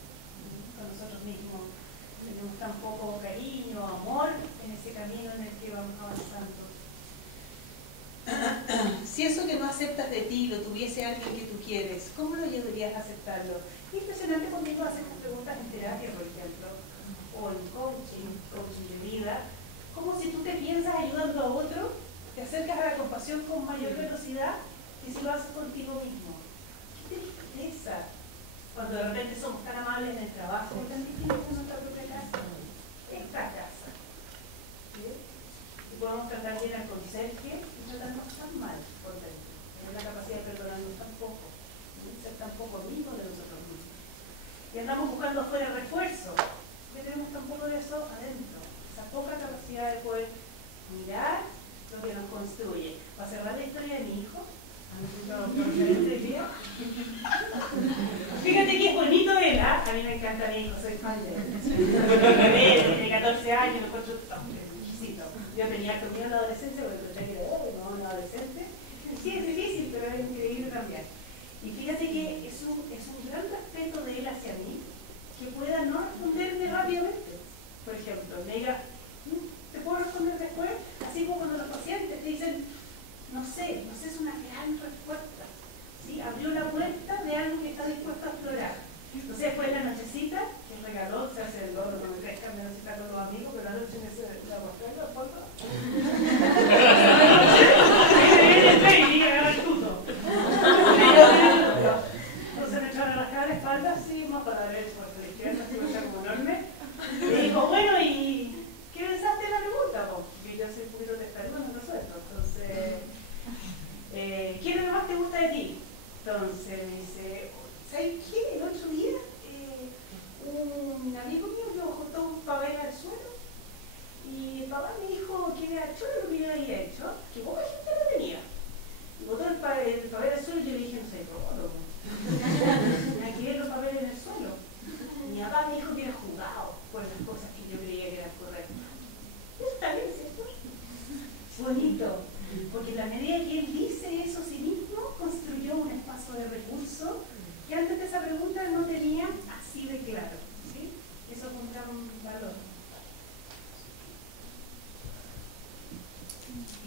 con nosotros mismos. Tenemos tan poco cariño, amor en ese camino en el que vamos avanzando. Si eso que no aceptas de ti lo tuviese alguien que tú quieres, ¿cómo lo ayudarías a aceptarlo? Es impresionante conmigo hacer estas preguntas en terapia, por ejemplo, o en coaching de vida, como si tú te piensas ayudando a otro, te acercas a la compasión con mayor velocidad que si lo haces contigo mismo. ¡Qué tristeza! Cuando de repente somos tan amables en el trabajo, tan difíciles en nuestra propia casa. Esta casa. ¿Sí? Y podemos tratar bien al conserje y tratarnos tan mal por dentro. Tener la capacidad de perdonarnos tan poco, ser tan poco amigos de nosotros mismos. Y andamos buscando afuera refuerzo, porque tenemos tan poco de eso adentro. Esa poca capacidad de poder mirar lo que nos construye. Para cerrar la historia de mi hijo, fíjate que es bonito él, ¿ah? A mí me encanta mi hijo, soy fan de él. Tiene 14 años, me encuentro exquisito. Yo tenía conmigo en la adolescencia, porque pensé que era un adolescente. Sí, es difícil, pero es increíble también. Y fíjate que es un gran respeto de él hacia mí, que pueda no responderme rápidamente. Por ejemplo, me diga, ¿te puedo responder después? Así como cuando los pacientes te dicen, no sé, es una gran respuesta. ¿Sí? Abrió la puerta de algo que está dispuesto a explorar. Entonces después en la nochecita, que regaló, se hace el logro, no me crezca, me nochecita con los amigos, pero la noche me se la mostró en la foto. Y agarra el tuto. Entonces me echaron las caras de espalda, así, más para la derecha, porque la izquierda se me como enorme. Y dijo, bueno, ¿y qué pensaste de la pregunta? Porque yo soy un poquito testarudo, no resuelto. Entonces, ¿qué es lo que más te gusta de ti? Entonces me dice, ¿sabes qué? El otro día un amigo mío me botó un papel al suelo y el papá me dijo que era chulo lo que yo había hecho, que poca gente lo tenía. Y botó el papel al suelo y yo le dije, no sé, robo. Me alquilé los papeles en el suelo. Mi papá me dijo que era jugado por las cosas que yo creía que eran correctas. Eso está bien, ¿cierto? Bonito. Porque en la medida que él dice eso a sí mismo, construyó un espacio de recursos que antes de esa pregunta no tenía así de claro. ¿Sí? Eso es un gran valor.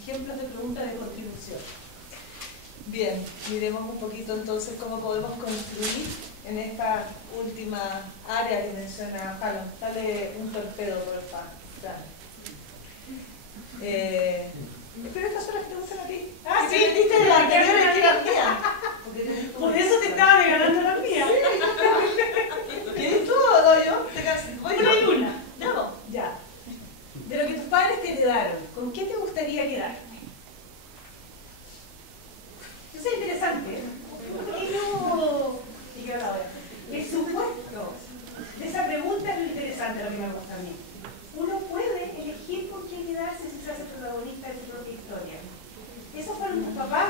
Ejemplos de preguntas de contribución. Bien, miremos un poquito entonces cómo podemos construir en esta última área que menciona Jalo. Dale un torpedo, por favor. Pero estas son las que te gustan a ti. Ah, sí, te metiste de la anterior jerarquía. Por eso te estaba regalando la mía. ¿Quieres tú o doy yo? Una y una. No, ya. De lo que tus padres te heredaron, ¿con qué te gustaría quedarte? Eso es interesante. ¿Por qué no? Y yo ahora. El supuesto de esa pregunta es lo interesante, lo que me gusta a mí. Uno puede elegir con quién quedarse si se hace protagonista de su propia historia. Esos fueron mis papás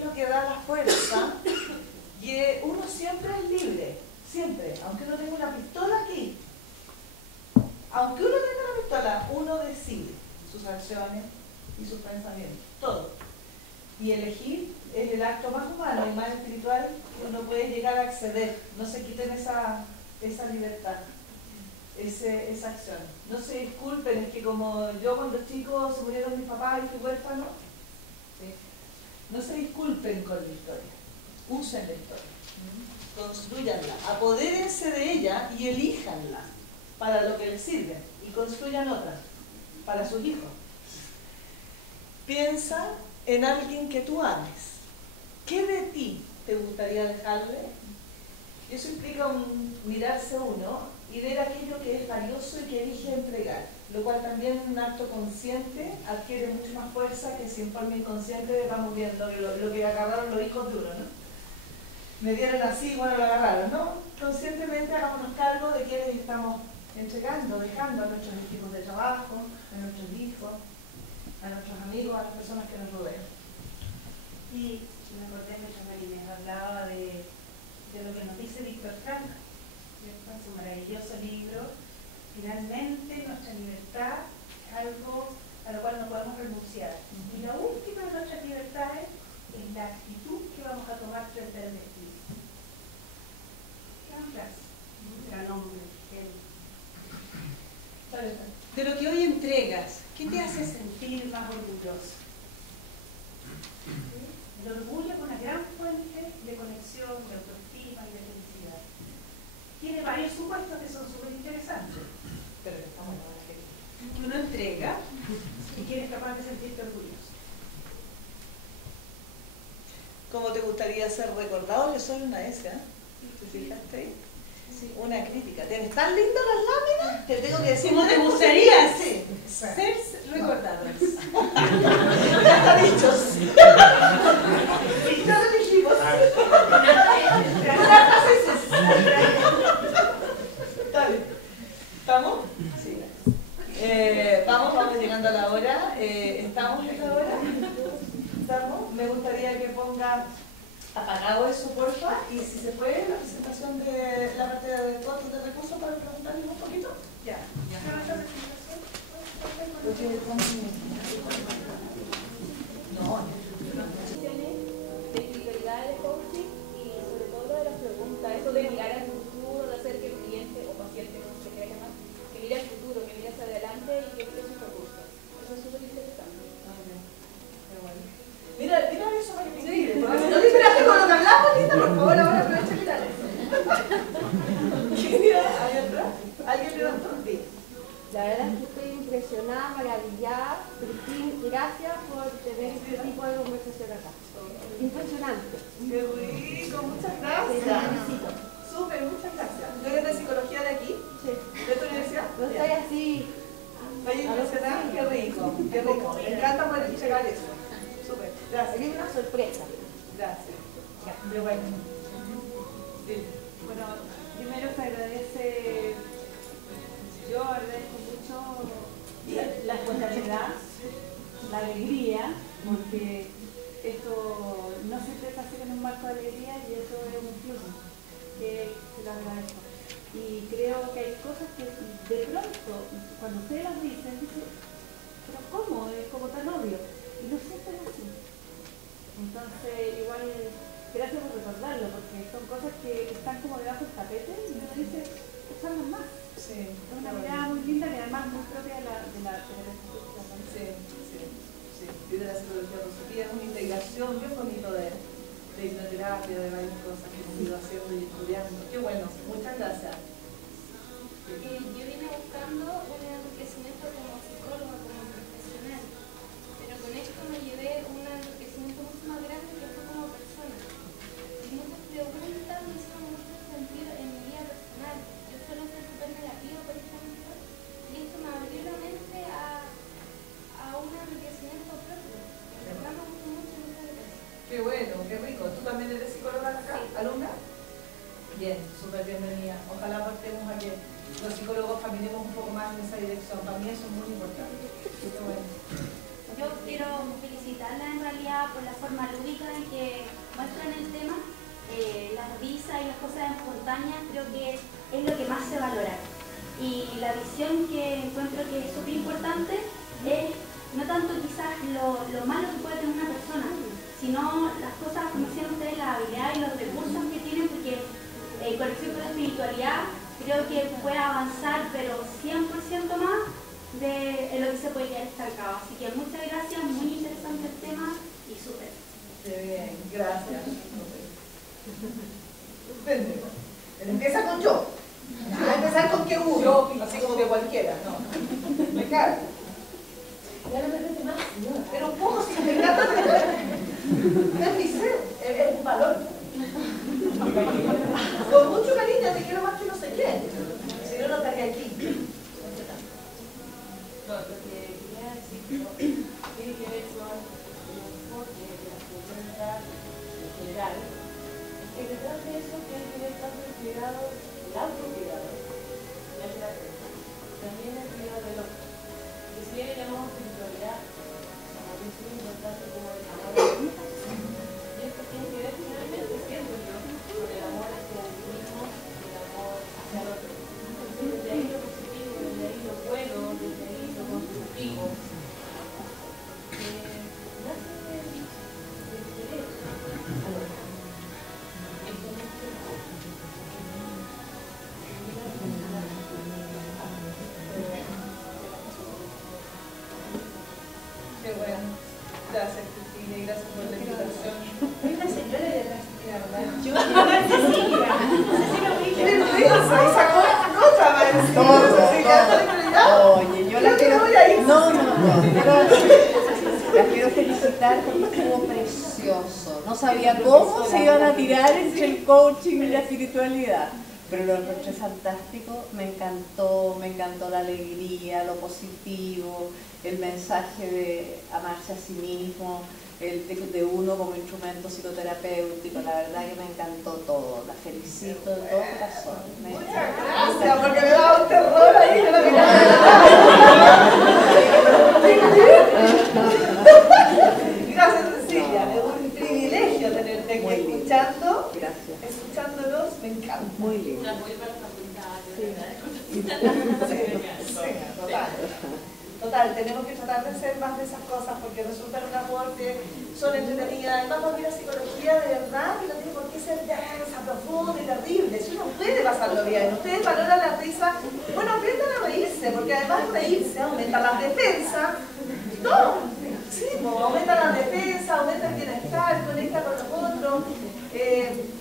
es lo que da la fuerza. Y uno siempre es libre, siempre, aunque uno tenga una pistola aquí. Aunque uno tenga una pistola, uno decide sus acciones y sus pensamientos, todo. Y elegir es el acto más humano y más espiritual que uno puede llegar a acceder. No se quiten esa libertad, esa acción. No se disculpen, es que como yo cuando chico se murieron mis papás y fui huérfano, ¿sí? No se disculpen con la historia, usen la historia, construyanla, apodérense de ella y elíjanla para lo que les sirve y construyan otra para sus hijos. Piensa en alguien que tú ames. ¿Qué de ti te gustaría dejarle? Eso implica mirarse uno y ver aquello que es valioso y que elige entregar, lo cual también un acto consciente adquiere mucho más fuerza que si en forma inconsciente vamos viendo lo que agarraron los hijos de uno, ¿no? Me dieron así, bueno, lo agarraron, ¿no? Conscientemente hagámonos cargo de quienes estamos entregando, dejando a nuestros equipos de trabajo, a nuestros hijos, a nuestros amigos, a las personas que nos rodean. Y me acordé mientras Marinés hablaba de lo que nos dice Víctor Frank, ¿cierto? En su maravilloso libro. Finalmente nuestra libertad es algo a lo cual no podemos renunciar. Y la última de nuestras libertades es la actitud que vamos a tomar frente al destino. Gran frase, un gran hombre. De lo que hoy entregas, ¿qué te hace sentir más orgulloso? El orgullo es una gran fuente de conexión, de autoestima y de felicidad. Tiene varios supuestos que son súper interesantes, pero que estamos en la que uno entrega y que eres capaz de sentirte orgulloso. ¿Cómo te gustaría ser recordado? Yo soy una esa, ¿eh? ¿Te fijaste ahí? Sí. Una crítica. ¿Tienes tan lindas las láminas? Te tengo que decir. ¿Cómo te gustaría sí. ser recordado? Ya está dicho. Ya lo dijimos. Dale. ¿Estamos? Sí. Vamos llegando a la hora. ¿Estamos en la hora? ¿Estamos? Me gustaría que ponga apagado eso, porfa, y si se puede, la presentación de la parte de costos de recursos para preguntarles un poquito. Ya. No. De espiritualidad de coaching y sobre todo de las preguntas, eso de mirar al futuro, de hacer que el cliente o paciente, como se quiera llamar, que mire al futuro, que mire hacia adelante y que mire sus recursos. Eso es súper interesante. Mira eso para que me inspire. No te esperaste con lo que hablamos, Lita, por favor, ahora aprovecha y mirar eso. ¿Quién mira? ¿Ahí atrás? ¿Alguien levantó? La verdad es que estoy impresionada, maravillada. Cristín, gracias por tener este tipo de conversación acá. Impresionante. Qué rico, muchas gracias. Súper, muchas gracias. ¿Tú eres de psicología de aquí? Sí. ¿De tu universidad? No estoy así. Estoy impresionada, qué rico, qué rico. Me encanta poder entregar eso. Súper, gracias. Es una sorpresa. Gracias. De bueno. Sí. Bueno, primero se agradece, yo agradezco mucho la espontaneidad, la alegría, porque esto no siempre se hace en un marco de alegría y eso es un plus que se lo agradezco. Y creo que hay cosas que de pronto, cuando ustedes las dicen, pero ¿cómo? Es como tan obvio. Y no siempre es así. Entonces, igual, gracias por recordarlo, porque son cosas que están como debajo del tapete y uno dice, usarlas más. Sí. Es una mirada muy linda que además muy propia de la psicología. Sí. Y de la psicología positiva es una integración bien bonito de hipnoterapia, de varias cosas que hemos ido haciendo y estudiando. Qué bueno, muchas gracias. Yo vine buscando un enriquecimiento como psicóloga, como profesional, pero con esto me llevé un enriquecimiento mucho más grande que fue como persona. Y muchas preguntas me hicieron mucho sentido en mi vida personal. Yo suelo ser súper negativa, por ejemplo, y esto me abrió la mente a un enriquecimiento propio. De verdad me gustó mucho, muchas gracias. Qué bueno, qué rico. ¿Tú también eres psicóloga acá? Sí. ¿Alumna? Bien, súper bienvenida. Ojalá aportemos a que los psicólogos caminemos un poco más en esa dirección. Para mí eso es muy importante. Qué bueno. yo quiero felicitarla en realidad por la forma lúdica en que muestran el tema. La risa y las cosas espontáneas creo que es lo que más se valora. Y la visión que encuentro que es súper importante es no tanto quizás lo malo que puede tener una persona, sino las cosas, como decían ustedes, la habilidad y los recursos que tienen, porque conexión con la espiritualidad creo que puede avanzar, pero 100% más de lo que se puede quedar estancado. Así que muchas gracias, muy interesante el tema y súper. Bien, gracias. Empieza con yo. Va a empezar con que uno, así como que cualquiera. No. Me cargo. Ya no me rete más, señora. Pero un poco si me encanta es mi ser, es un valor. Con mucho cariño te quiero más que no sé quién. Si no, no estaría aquí. No, lo que quería decir tiene que ver con el enfoque de la cultura en general. Que detrás de eso tiene que ver tanto el cuidado, el autocuidado, y el terapeuta. También el cuidado del otro. Que si bien le llamamos espiritualidad, también es muy importante como el amor a Dios. Y esto tiene que ver finalmente, siento yo, con el amor hacia el mismo y el amor hacia el otro. Entonces, desde ahí lo positivo, desde ahí lo bueno, desde ahí lo constructivo. Nace del querer al otro. Qué bueno. Gracias, Cristina, y gracias por la invitación. Hay una señora de la ¿verdad? Yo Cecilia. ¡Qué vergüenza! Y sacó la nota, todo. Oye, yo la quiero... No, la quiero felicitar porque estuvo precioso. No sabía cómo se iban a tirar entre el coaching y la espiritualidad. Pero lo encontré fantástico, me encantó la alegría, lo positivo, el mensaje de amarse a sí mismo, el de uno como instrumento psicoterapéutico. La verdad que me encantó todo, la felicito de todo corazón. Muchas gracias, porque me daba un terror ahí que la miraba. Gracias, Cecilia, es un privilegio tenerte aquí escuchando. Gracias. Escuchándolos, me encanta. Muy lindo. La voy para la facultad. Total, tenemos que tratar de hacer más de esas cosas porque resultan un aporte, son entretenidas. Además, porque la psicología de verdad que no tiene por qué ser densa, profunda y terrible. Si uno puede pasarlo bien, ustedes valoran la risa, bueno, aprendan a reírse, porque además reírse aumenta las defensas. No, sí, aumenta las defensas, aumenta el bienestar, conecta con los otros.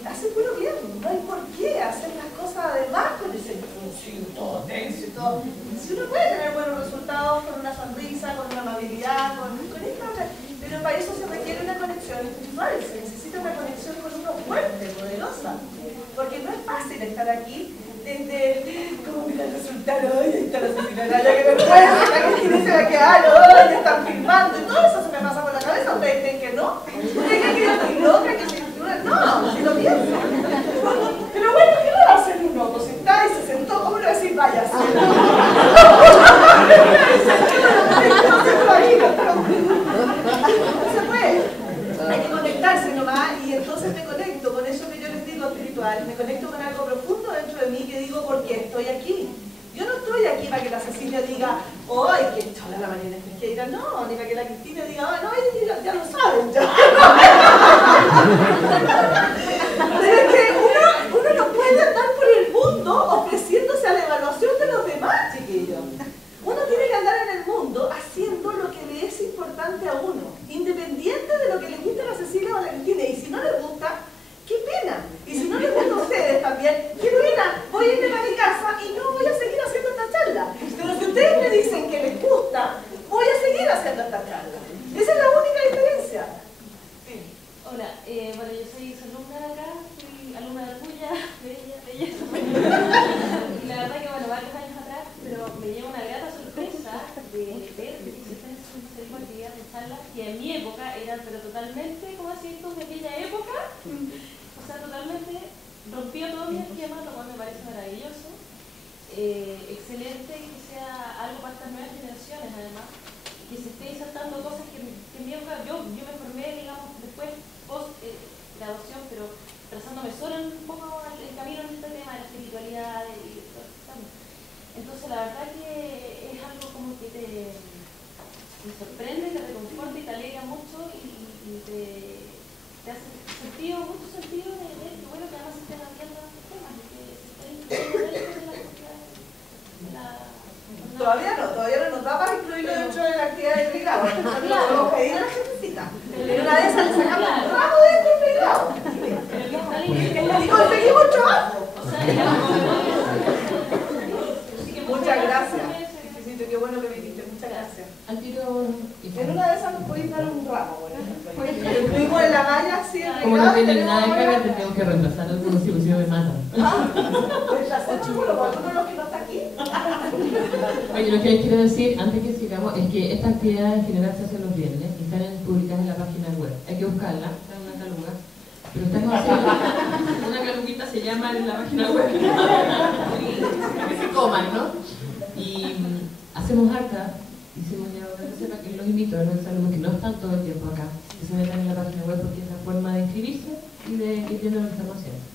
Hace puro bien, no hay por qué hacer las cosas además con ese todo tenso y todo. Si uno puede tener buenos resultados con una sonrisa, con una amabilidad, con esta, pero para eso se requiere una conexión espiritual, se necesita una conexión con uno fuerte, poderosa, porque no es fácil estar aquí desde cómo mira el resultado, ay, ahí está la Cecilia, ya que me cuesta, la Cristina se va a quedar, ay, están filmando, y todo eso se me pasa por la cabeza. ¿Ustedes creen que no? ¿Ustedes creen que yo estoy loca? No, si lo pienso. Pero bueno, ¿qué va a hacer uno? Pues está y se sentó, ¿cómo le va a decir vaya? No se puede. Hay que conectarse nomás y entonces me conecto con eso que yo les digo espiritual, me conecto con algo profundo dentro de mí que digo, ¿por qué estoy aquí? Yo no estoy aquí para que la Cecilia diga, ¡ay, qué chola la Mariana Pesqueira! No, ni para que la Cristina diga, ¡ay, no, ya lo saben! Ya. Pero es que uno no puede andar por el mundo ofreciéndose a la evaluación de los demás, chiquillos. Uno tiene que andar en el mundo haciendo lo que le es importante a uno, independiente de lo que le guste a la Cecilia o a la Cristina. Y si no les gusta, ¡qué pena! Y si no les gusta a ustedes también, ¡qué pena! Voy a irme a mi casa y no voy a seguir haciendo esta charla. Pero si ustedes me dicen que les gusta, voy a seguir haciendo esta charla. Esa es la única diferencia. Sí. Hola, bueno, yo soy alumna de acá, soy alumna de Puya, belleza. Y la verdad que, bueno, varios años atrás, pero me lleva una grata sorpresa de ver que existen este tipo de actividades de charlas que en mi época eran, pero totalmente, como decir tú, de aquella época, o sea, totalmente rompió todo mi esquema, lo cual me parece maravilloso. Excelente que sea algo para estas nuevas generaciones, además. que se esté insertando cosas que en mi época, yo me formé, digamos, después, post graduación, pero trazándome sola un poco el camino en este tema de la espiritualidad y todo esto. Entonces la verdad que es algo como que te sorprende, te reconforta y te alegra mucho y te hace mucho sentido de que bueno que además se estén haciendo estos temas y que se estén incluyendo de la Todavía no nos da para incluirlo dentro de la actividad del pregrado. Lo pedí a la gentecita. En una de esas le sacamos un ramo dentro del pregrado. Y conseguimos trabajo. Muchas gracias. Qué bueno que me dijiste. Muchas gracias. En una de esas nos podéis dar un ramo, por ejemplo. Estuvimos en la malla, sí, en como no tienen nada que ver, te tengo que reemplazar el conocido me matan. Oye, lo que les quiero decir, antes que sigamos, es que esta actividad en general se hace los viernes y están publicadas en la página web. Hay que buscarla, está en una caluga. Pero estamos haciendo una caluguita, se llama en la página web. Para que se coman, ¿no? Y hacemos harta, hicimos ya otra cosa que los invito a los alumnos que no están todo el tiempo acá, que se metan en la página web porque es la forma de inscribirse y de que entiendan lo que estamos haciendo.